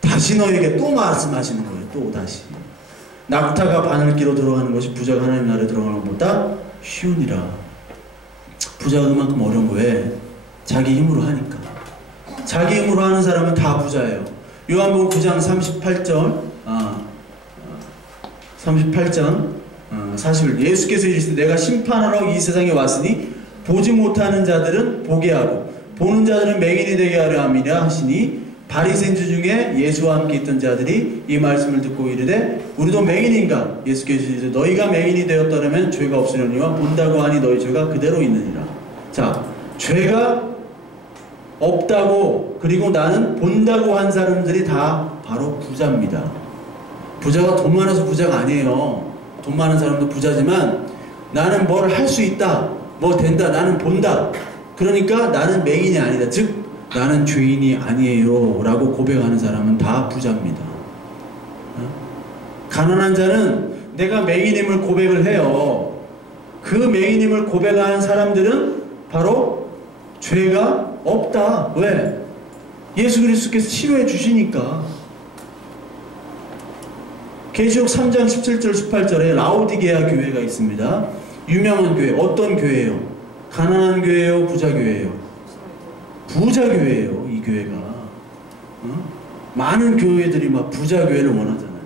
다시 너에게 또 말씀하시는 거예요. 또 다시 낙타가 바늘기로 들어가는 것이 부자가 하나님 나라에 들어가는 것보다 쉬우니라. 부자가 그만큼 어려운 거에 자기 힘으로 하니까. 자기 힘으로 하는 사람은 다 부자예요. 요한복음 9장 38절 40절 예수께서 이르시되 내가 심판하러 이 세상에 왔으니 보지 못하는 자들은 보게 하고 보는 자들은 맹인이 되게 하려 함이라 하시니 바리새인들 중에 예수와 함께 있던 자들이 이 말씀을 듣고 이르되 우리도 맹인인가? 예수께서 이르시되 너희가 맹인이 되었더라면 죄가 없으려니와 본다고 하니 너희 죄가 그대로 있느니라. 자, 죄가 없다고 그리고 나는 본다고 한 사람들이 다 바로 부자입니다. 부자가 돈 많아서 부자가 아니에요. 돈 많은 사람도 부자지만 나는 뭘 할 수 있다, 뭐 된다, 나는 본다. 그러니까 나는 맹인이 아니다. 즉 나는 죄인이 아니에요 라고 고백하는 사람은 다 부자입니다. 가난한 자는 내가 맹인임을 고백을 해요. 그 맹인임을 고백하는 사람들은 바로 죄가 없다. 왜? 예수 그리스도께서 치료해 주시니까. 계시록 3장 17절 18절에 라오디게아 교회가 있습니다. 유명한 교회. 어떤 교회예요? 가난한 교회예요? 부자 교회예요? 부자 교회예요. 이 교회가. 많은 교회들이 막 부자 교회를 원하잖아요.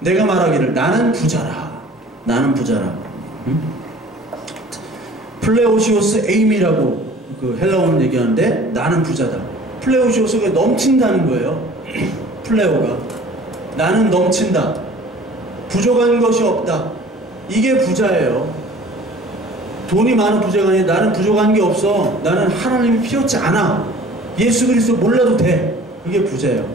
내가 말하기를 나는 부자라. 나는 부자라. 플레오시오스 에임이라고 그 헬라어는 얘기하는데 나는 부자다. 플레오시오스가 넘친다는 거예요. 플레오가 나는 넘친다. 부족한 것이 없다. 이게 부자예요. 돈이 많은 부자가 아니라 나는 부족한 게 없어. 나는 하나님이 필요치 않아. 예수 그리스도 몰라도 돼. 그게 부자예요.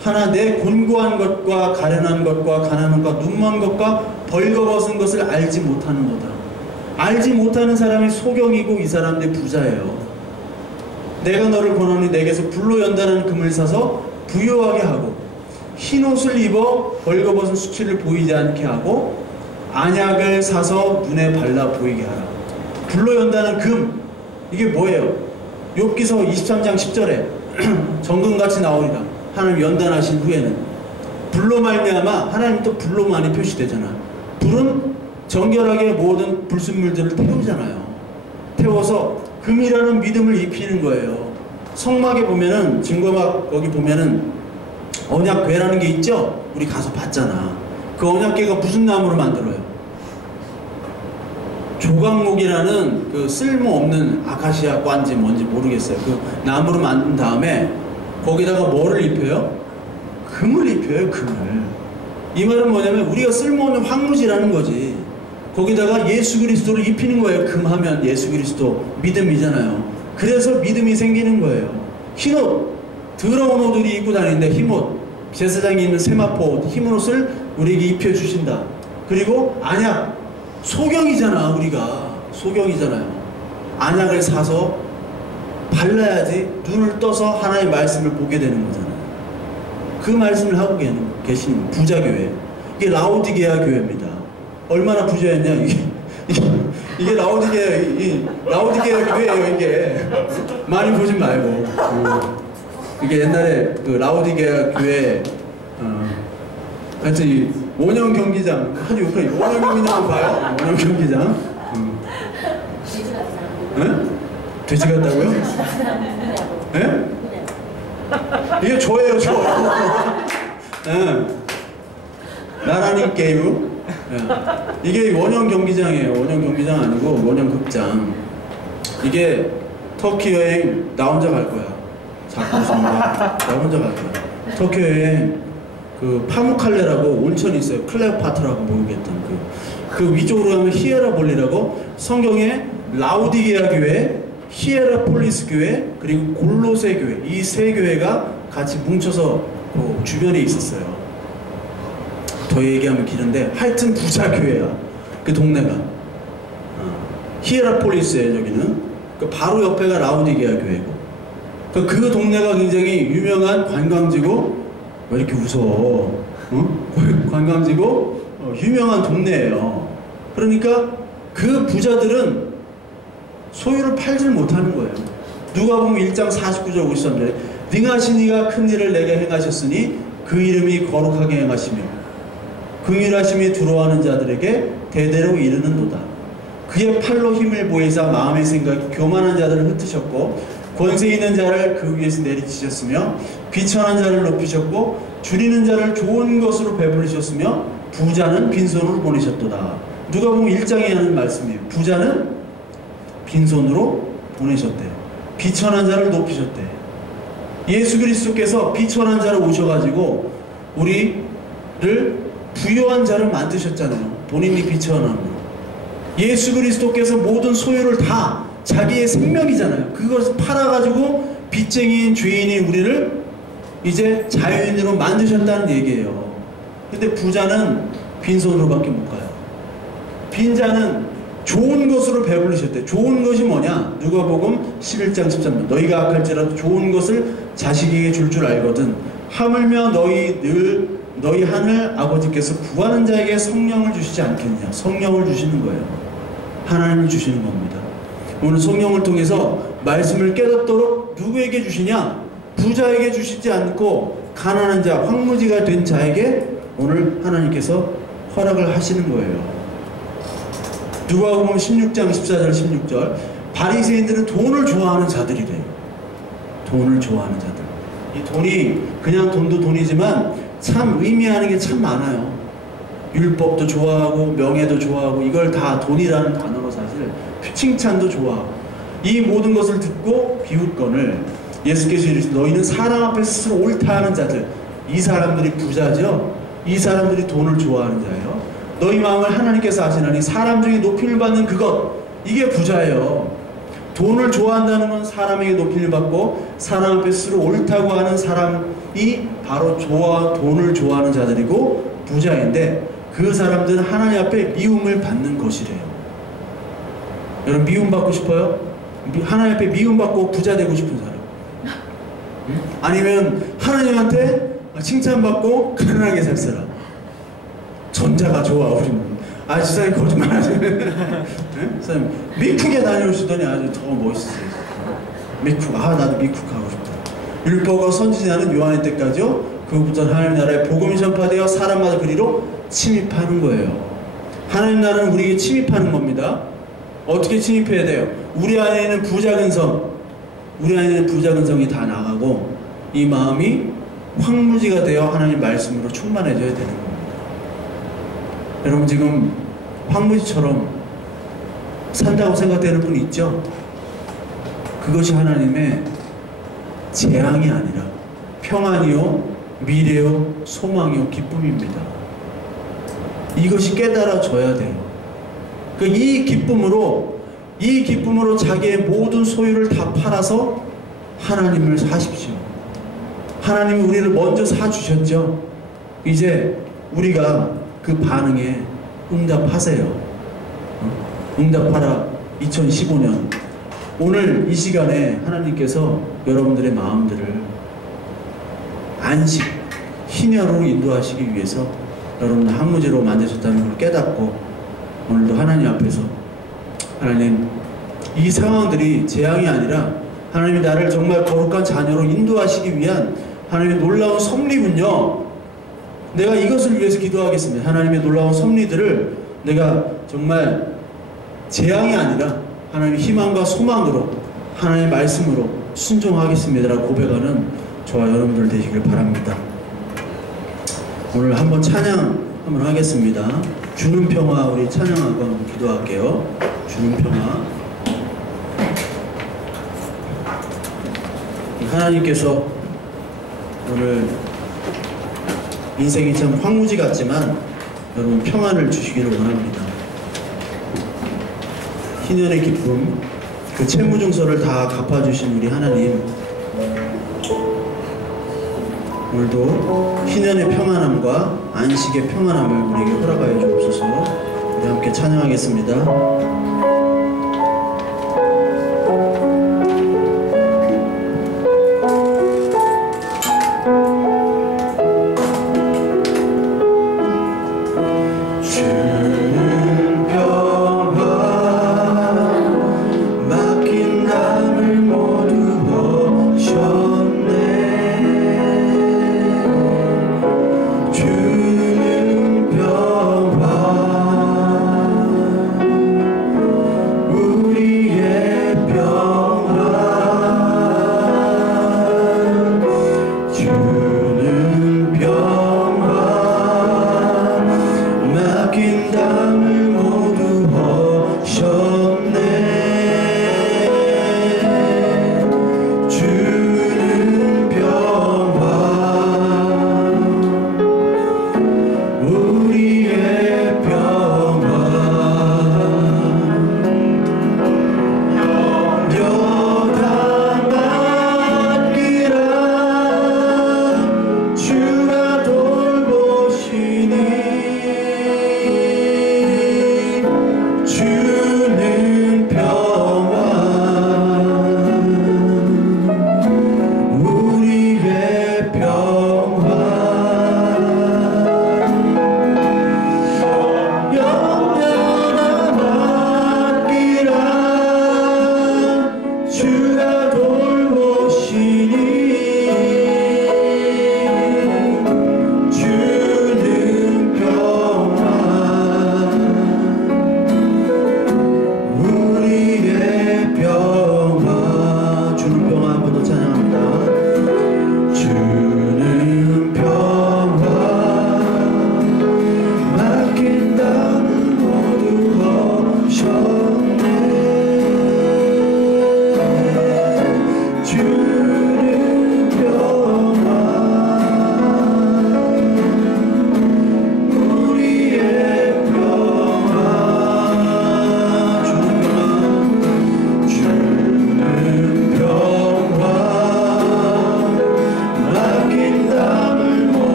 하나 내 곤고한 것과 가련한 것과 가난한 것과 눈먼 것과 벌거벗은 것을 알지 못하는 거다. 알지 못하는 사람이 소경이고 이 사람들이 부자예요. 내가 너를 권하니 내게서 불로 연단하는 금을 사서 부유하게 하고 흰 옷을 입어 벌거벗은 수치를 보이지 않게 하고 안약을 사서 눈에 발라 보이게 하라. 불로 연다는 금, 이게 뭐예요? 욥기서 23장 10절에 정금같이 나오리라. 하나님 연단하신 후에는 불로 말미암아, 하나님 또 불로 많이 표시되잖아. 불은 정결하게 모든 불순물들을 태우잖아요. 태워서 금이라는 믿음을 입히는 거예요. 성막에 보면은, 증거막 거기 보면은 언약궤라는 게 있죠? 우리 가서 봤잖아. 그 언약궤가 무슨 나무로 만들어요? 조각목이라는 그 쓸모없는 아카시아 관지 뭔지 모르겠어요. 그 나무로 만든 다음에 거기다가 뭐를 입혀요? 금을 입혀요, 금을. 이 말은 뭐냐면 우리가 쓸모없는 황무지라는 거지. 거기다가 예수 그리스도를 입히는 거예요. 금하면 예수 그리스도 믿음이잖아요. 그래서 믿음이 생기는 거예요. 흰옷, 더러운 옷 우리 입고 다니는데 흰옷, 제사장이 입는 세마포 흰옷을 우리에게 입혀주신다. 그리고 안약, 소경이잖아. 우리가 소경이잖아요. 안약을 사서 발라야지 눈을 떠서 하나님의 말씀을 보게 되는 거잖아요. 그 말씀을 하고 계신 부자교회, 이게 라오디게아 교회입니다. 얼마나 부자였냐. 이게 라오디게아 교회예요. 이게 많이 보진 말고 이게 옛날에 그 라오디게아 교회 하여튼 이 원형 경기장, 아주 원형 경기장 봐요. 원형 경기장. 네? 돼지 같다고요? 네? 이게 저예요, 저. 네. 나라니 게임. 네. 이게 원형 경기장이에요. 원형 경기장 아니고 원형 극장. 이게 터키 여행 나 혼자 갈 거야. 나 혼자 갈 거야. 터키 여행 그 파무칼레라고 온천이 있어요. 클레오파트라고 모르겠던 그 위쪽으로 가면 히에라볼리라고 성경에 라오디게아 교회, 히에라폴리스 교회, 그리고 골로새 교회, 이 세 교회가 같이 뭉쳐서 그 주변에 있었어요. 더 얘기하면 길은데 하여튼 부자 교회야. 그 동네가 히에라폴리스예요. 저기는 그 바로 옆에가 라오디게아 교회고 그 동네가 굉장히 유명한 관광지고. 왜 이렇게 웃어? 관광지고 유명한 동네예요. 그러니까 그 부자들은 소유를 팔질 못하는 거예요. 누가복음 1장 49절 53절에 능하신 이가 큰 일을 내게 행하셨으니 그 이름이 거룩하게 행하시며 긍휼하심이 두려워하는 자들에게 대대로 이르는도다. 그의 팔로 힘을 보이사 마음의 생각이 교만한 자들을 흩으셨고 권세 있는 자를 그 위에서 내리치셨으며 귀천한 자를 높이셨고 줄이는 자를 좋은 것으로 배부르셨으며 부자는 빈손으로 보내셨도다. 누가복음 1장에 하는 말씀이에요. 부자는 빈손으로 보내셨대요. 비천한 자를 높이셨대. 예수 그리스도께서 비천한 자를 오셔가지고 우리를 부유한 자를 만드셨잖아요. 본인이 비천함으로. 예수 그리스도께서 모든 소유를 다 자기의 생명이잖아요. 그것을 팔아가지고 빚쟁이인 죄인인 우리를 이제 자유인으로 만드셨다는 얘기예요. 근데 부자는 빈손으로밖에 못 가요. 빈자는 좋은 것으로 배부르셨대. 좋은 것이 뭐냐? 누가복음 11장 13절 너희가 악할지라도 좋은 것을 자식에게 줄 알거든 하물며 너희 하늘 아버지께서 구하는 자에게 성령을 주시지 않겠냐. 성령을 주시는 거예요. 하나님이 주시는 겁니다. 오늘 성령을 통해서 말씀을 깨닫도록 누구에게 주시냐? 부자에게 주시지 않고 가난한 자, 황무지가 된 자에게 오늘 하나님께서 허락을 하시는 거예요. 누가복음 16장 14절 16절 바리새인들은 돈을 좋아하는 자들이래요. 돈을 좋아하는 자들. 이 돈이 그냥 돈도 돈이지만 참 의미하는 게 참 많아요. 율법도 좋아하고 명예도 좋아하고 이걸 다 돈이라는 단어로 사실 칭찬도 좋아하고 이 모든 것을 듣고 비웃건을 예수께서 이르시되 너희는 사람 앞에 스스로 옳다 하는 자들. 이 사람들이 부자죠. 이 사람들이 돈을 좋아하는 자예요. 너희 마음을 하나님께서 아시나니 사람 중에 높임을 받는 그것, 이게 부자예요. 돈을 좋아한다는 건 사람에게 높임을 받고 사람 앞에 스스로 옳다고 하는 사람이 바로 돈을 좋아하는 자들이고 부자인데 그 사람들은 하나님 앞에 미움을 받는 것이래요. 여러분 미움받고 싶어요? 하나님 앞에 미움받고 부자 되고 싶은 사람? 아니면 하나님한테 칭찬받고 가난하게 살 사람? 전자가 좋아. 우리는 집사님 거짓말 하시네. 집사님 미쿡에 다녀오시더니 아주 더 멋있어요. 미쿡, 나도 미쿡 가고 싶다. 율법과 선지자는 요한의 때까지요, 그부터 하나님 나라의 복음이 전파되어 사람마다 그리로 침입하는 거예요. 하나님 나라는 우리에게 침입하는 겁니다. 어떻게 침입해야 돼요? 우리 안에 있는 부작은성, 우리 안에 있는 부작은성이 다 나가고 이 마음이 황무지가 되어 하나님 말씀으로 충만해져야 되는 겁니다. 여러분 지금 황무지처럼 산다고 생각되는 분 있죠? 그것이 하나님의 재앙이 아니라 평안이요, 미래요, 소망이요, 기쁨입니다. 이것이 깨달아져야 돼요. 이 기쁨으로 자기의 모든 소유를 다 팔아서 하나님을 사십시오. 하나님이 우리를 먼저 사주셨죠. 이제 우리가 그 반응에 응답하세요. 응답하라 2015년. 오늘 이 시간에 하나님께서 여러분들의 마음들을 안식, 희년으로 인도하시기 위해서 여러분들 한무지로 만드셨다는 걸 깨닫고 오늘도 하나님 앞에서 하나님, 이 상황들이 재앙이 아니라 하나님이 나를 정말 거룩한 자녀로 인도하시기 위한 하나님의 놀라운 섭리군요. 내가 이것을 위해서 기도하겠습니다. 하나님의 놀라운 섭리들을 내가 정말 재앙이 아니라 하나님의 희망과 소망으로 하나님의 말씀으로 순종하겠습니다라고 고백하는 저와 여러분들 되시길 바랍니다. 오늘 한번 찬양 한번 하겠습니다. 주는 평화, 우리 찬양하고 한번 기도할게요. 주는 평화. 하나님께서 오늘 인생이 참 황무지 같지만 여러분 평안을 주시기를 원합니다. 희년의 기쁨, 그 채무증서를 다 갚아주신 우리 하나님, 오늘도 희년의 평안함과 안식의 평안함을 우리에게 허락하여 주옵소서. 우리 함께 찬양하겠습니다.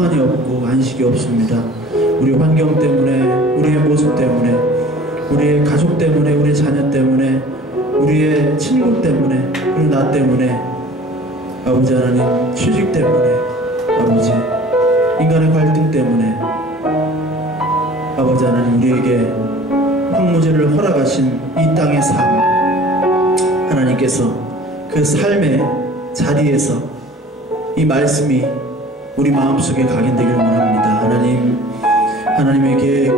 평안이 없고 안식이 없습니다. 우리 환경 때문에, 우리의 모습 때문에, 우리의 가족 때문에, 우리의 자녀 때문에, 우리의 친구 때문에, 그리고 나 때문에, 아버지 하나님, 취직 때문에, 아버지 인간의 갈등 때문에, 아버지 하나님, 우리에게 황무지를 허락하신 이 땅의 삶, 하나님께서 그 삶의 자리에서 이 말씀이 우리 마음속에 각인되기를 원합니다. 하나님에게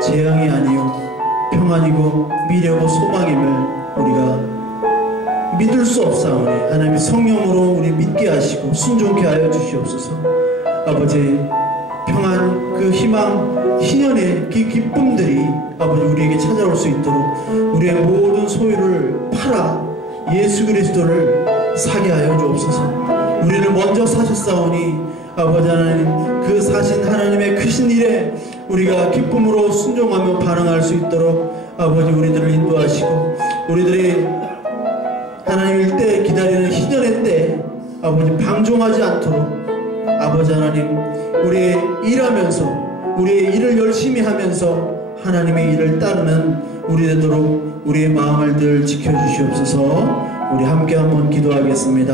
재앙이 아니요 평안이고 미래고 소망임을 우리가 믿을 수 없사오니 하나님의 성령으로 우리 믿게 하시고 순종케 하여 주시옵소서. 아버지, 평안, 그 희망, 희년의 그 기쁨들이 아버지 우리에게 찾아올 수 있도록 우리의 모든 소유를 팔아 예수 그리스도를 사게 하여 주옵소서. 우리를 먼저 사셨사오니 아버지 하나님, 그 사신 하나님의 크신 일에 우리가 기쁨으로 순종하며 반응할 수 있도록 아버지 우리들을 인도하시고, 우리들이 하나님 일때 기다리는 희년의 때 아버지 방종하지 않도록 아버지 하나님, 우리의 일하면서 우리의 일을 열심히 하면서 하나님의 일을 따르는 우리 되도록 우리의 마음을 늘 지켜주시옵소서. 우리 함께 한번 기도하겠습니다.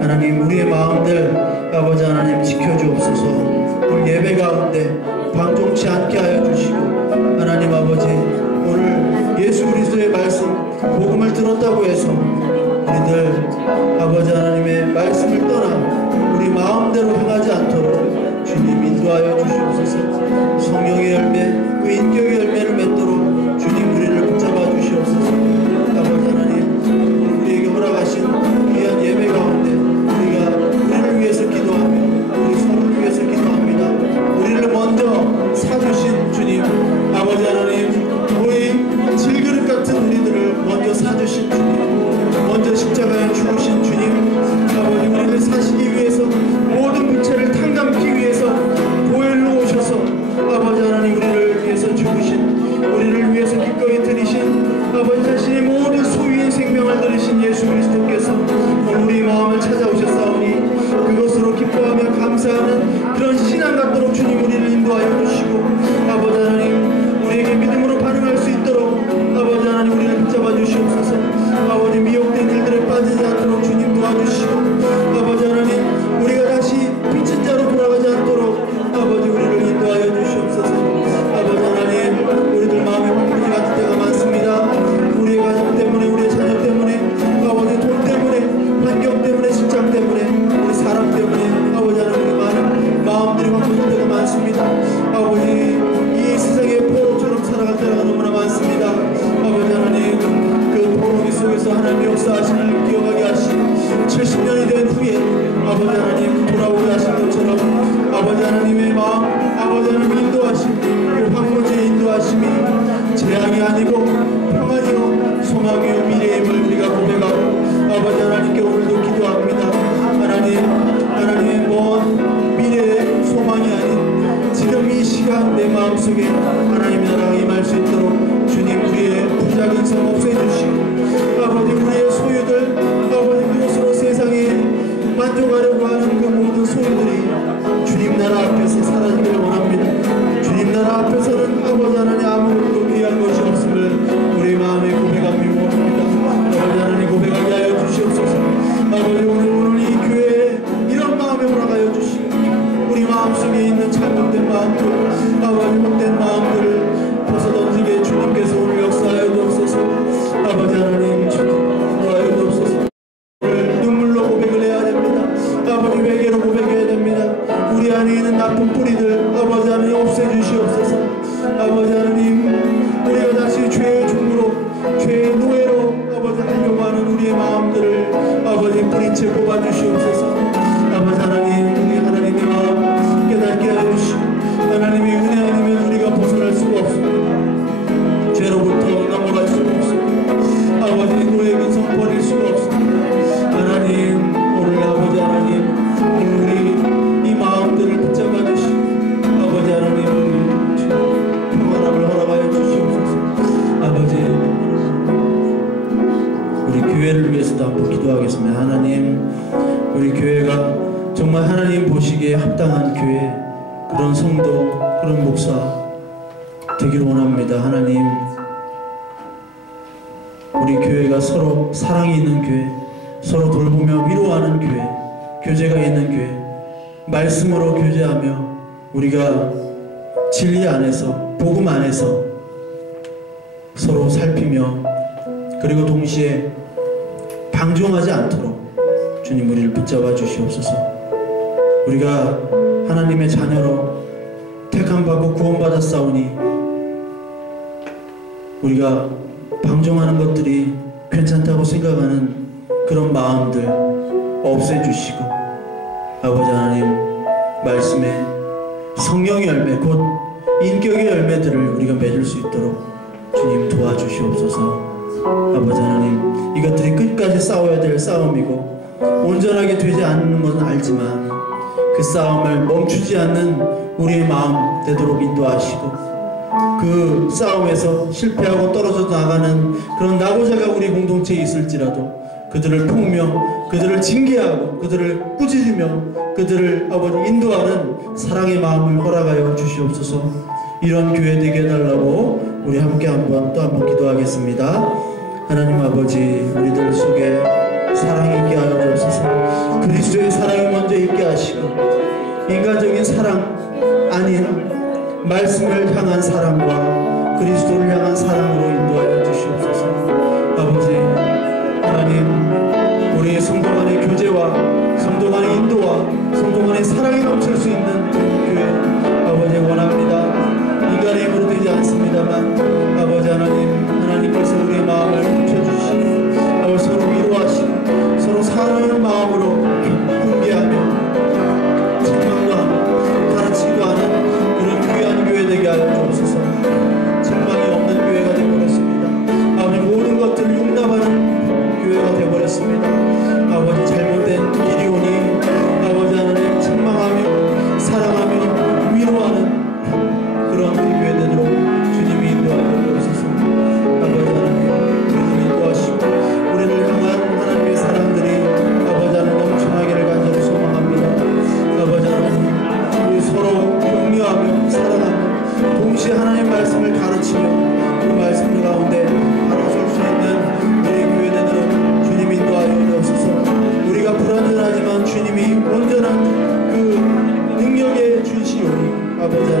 하나님, 우리의 마음들 아버지 하나님 지켜주옵소서. 오늘 예배 가운데 방종치 않게 하여 주시고, 하나님 아버지, 오늘 예수 그리스도의 말씀 복음을 들었다고 해서 우리들 아버지 하나님의 말씀을 떠나 우리 마음대로 행하지 않도록 주님 인도하여 주시옵소서. 성령의 열매, 그 인격의 열매를 맺도록 주님 우리를 붙잡아 주시옵소서. 아버지 하나님, 우리에게 허락하신 귀한 예배 가운데 우리가 우리를 위해서 기도하며 우리 서로를 위해서 기도합니다. 우리를 먼저 사주신 주님, 아버지 하나님, 우리 질그릇 같은 우리들을 먼저 사주신 주님, 먼저 십자가에 죽으신 주님, 아버지 우리를 사시기 위해서 모든 부채를 탕감하기 위해서 보혈로 오셔서 아버지 하나님 우리를 위해서 죽으신, 우리를 위해서 기꺼이 드리신 아버지 자신의 모든 소유의 생명을 들으신 예수 그리스도께서 오늘 우리 마음을 찾아오셨사오니 그것으로 기뻐하며 감사하는 그런 신앙 갖도록 주님 우리를 인도하여 주시고, 아버지 하나님 우리에게 믿음으로 반응할 수 있도록 아버지 하나님 우리를 붙잡아 주시옵소서. 아버지 미혹된 일들에 빠지지 않도록 주님 도와주시고, 아버지 하나님 우리가 다시 빚진 자로 돌아가지 않도록 아버지 우리를 인도하여 주시옵소서. 아버지 하나님, 우리들 마음에 황무지 같은 때가 많습니다. 우리의 가정 때문에, 우리의 자녀 때문에, 아버지 돈 때문에, 환경 때문에, 직장 때문에, 우리 사람 때문에 아버지 하나님 많은 마음들이 황무질 때가 많습니다. 아버지, 이 세상의 포로처럼 살아갈 때가 너무나 많습니다. 아버지 하나님, 그 포로기 속에서 하나님의 역사하심을 기억하게 하시고 70년이 된 후에 아버지 하나님 돌아오게 하신 것처럼 아버지 하나님의 마음, 아버지 하나님 인도하심, 그 황무지의 인도하심이 재앙이 아니고 평안이요 소망이요 미래임을 우리가 고백하고 아버지 하나님께 오늘도 기도합니다. 하나님의 먼 미래의 소망이 아닌 지금 이 시간 내 마음속에 하나님의 나라가 임할 수 있도록 주님 우리의 부작은 성 없애주시고, 아버지 우리의 소유들, 아버지 그것으로 세상에 만족하려고 하는 그 모든 소유들이 주님 나라 앞에서 사라지기를 원합니다. 주님 나라 앞에서는 아버지 하나님 아무것도 귀한 것이 없음을 우리 마음에 고백하며 원합니다. 아버지 하나님 고백하게 하여 주시옵소서. 아버지 오늘 이 교회에 이런 마음에 허락하여 주시고, 우리 마음속에 있는 잘못된 마음들, 아버지 못된 마음들을 벗어던지게 주님께서 오늘 역사하여 주옵소서. 아버지 하나님 주하여 주옵소서. 눈물로 고백을 해야 됩니다. 아버지 회개로 고백해야 됩니다. 우리 안에 있는 나쁜 뿌리들 아버지 하나님 없애주시옵소서. 아버지 하나님, 우리가 다시 죄의 종으로, 죄의 노예로 아버지 하려고 하는 우리의 마음들을 아버지 뿌리채 뽑아주시옵소서. 아버지 하나님, 우리 하나님의 마음 깨닫게 하여 주시고, 하나님의 은혜 아니면 우리가 벗어날 수가 없습니다. 죄로부터 넘어갈 수가 없습니다. 아버지 노예 근성 버릴 수가 없습니다. 하나님, 오늘 아버지 하나님, 우리 이 마음들을 붙잡아 주시고 아버지 하나님 우리 평안함을 허락하여 주시옵소서. 아버지, 우리 교회를 위해서도 한번 기도하겠습니다. 하나님, 우리 교회가 정말 하나님 보시기에 합당한 교회, 그런 성도, 그런 목사 되기를 원합니다. 하나님, 우리 교회가 서로 사랑이 있는 교회, 서로 돌보며 위로하는 교회, 교제가 있는 교회, 말씀으로 교제하며 우리가 진리 안에서, 복음 안에서 서로 살피며, 그리고 동시에 방종하지 않도록 주님 우리를 붙잡아 주시옵소서. 우리가 하나님의 자녀로 택함받고 구원받았사오니 우리가 방종하는 것들이 괜찮다고 생각하는 그런 마음들 없애주시고, 아버지 하나님 말씀에 성령의 열매, 곧 인격의 열매들을 우리가 맺을 수 있도록 주님 도와주시옵소서. 아버지 하나님, 이것들이 끝까지 싸워야 될 싸움이고 온전하게 되지 않는 것은 알지만 그 싸움을 멈추지 않는 우리의 마음 되도록 인도하시고, 그 싸움에서 실패하고 떨어져 나가는 그런 낙오자가 우리 공동체에 있을지라도 그들을 품으며 그들을 징계하고 그들을 꾸짖으며 그들을 아버지 인도하는 사랑의 마음을 허락하여 주시옵소서. 이런 교회 되게 해달라고 우리 함께 또 한번 기도하겠습니다. 하나님 아버지, 우리들 속에 사랑이 있게 하여 주옵소서. 그리스도의 사랑이 먼저 있게 하시고, 인간적인 사랑 아닌 말씀을 향한 사랑과 그리스도를 향한 사랑으로 인도하여 주시옵소서. 아버지 하나님, 우리 성도 간의 교제와 성도 간의 인도와 성도 간의 사랑이 넘칠 수 있는 교회 아버지 원합니다. 인간의 힘으로 되지 않습니다만 아버지 하나님, 하나님께서 우리의 마음을 붙여주시고 서로 위로하시고 서로 사랑하는 마음으로 훈계하며 책망도 하고 가르치기도 하는 그런 귀한 교회 되게 하여 주옵소서. 책망이 없는 교회가 되어버렸습니다. 아버지, 모든 것들을 용납하는 교회가 되어버렸습니다. 아버지, 잘못된 길이 오니 아버지 하나님 책망하며 사랑하며 위로하는 그런 교회 되도록 주님이 인도하여 주옵소서. 아버지 하나님, 주님이 인도하시고 우리를 향한 하나님의 사랑들이 아버지 하나님 넘쳐나기를 간절히 소망합니다. 아버지 하나님, 우리 서로 격려하며 사랑하며 동시에 하나님 말씀을 가르치며 그 말씀 가운데 바라설 수 있는 우리 교회 되도록 주님 인도하여 주옵소서. 우리가 불완전하지만 주님이 온전한 그 능력의 주시오니 아버지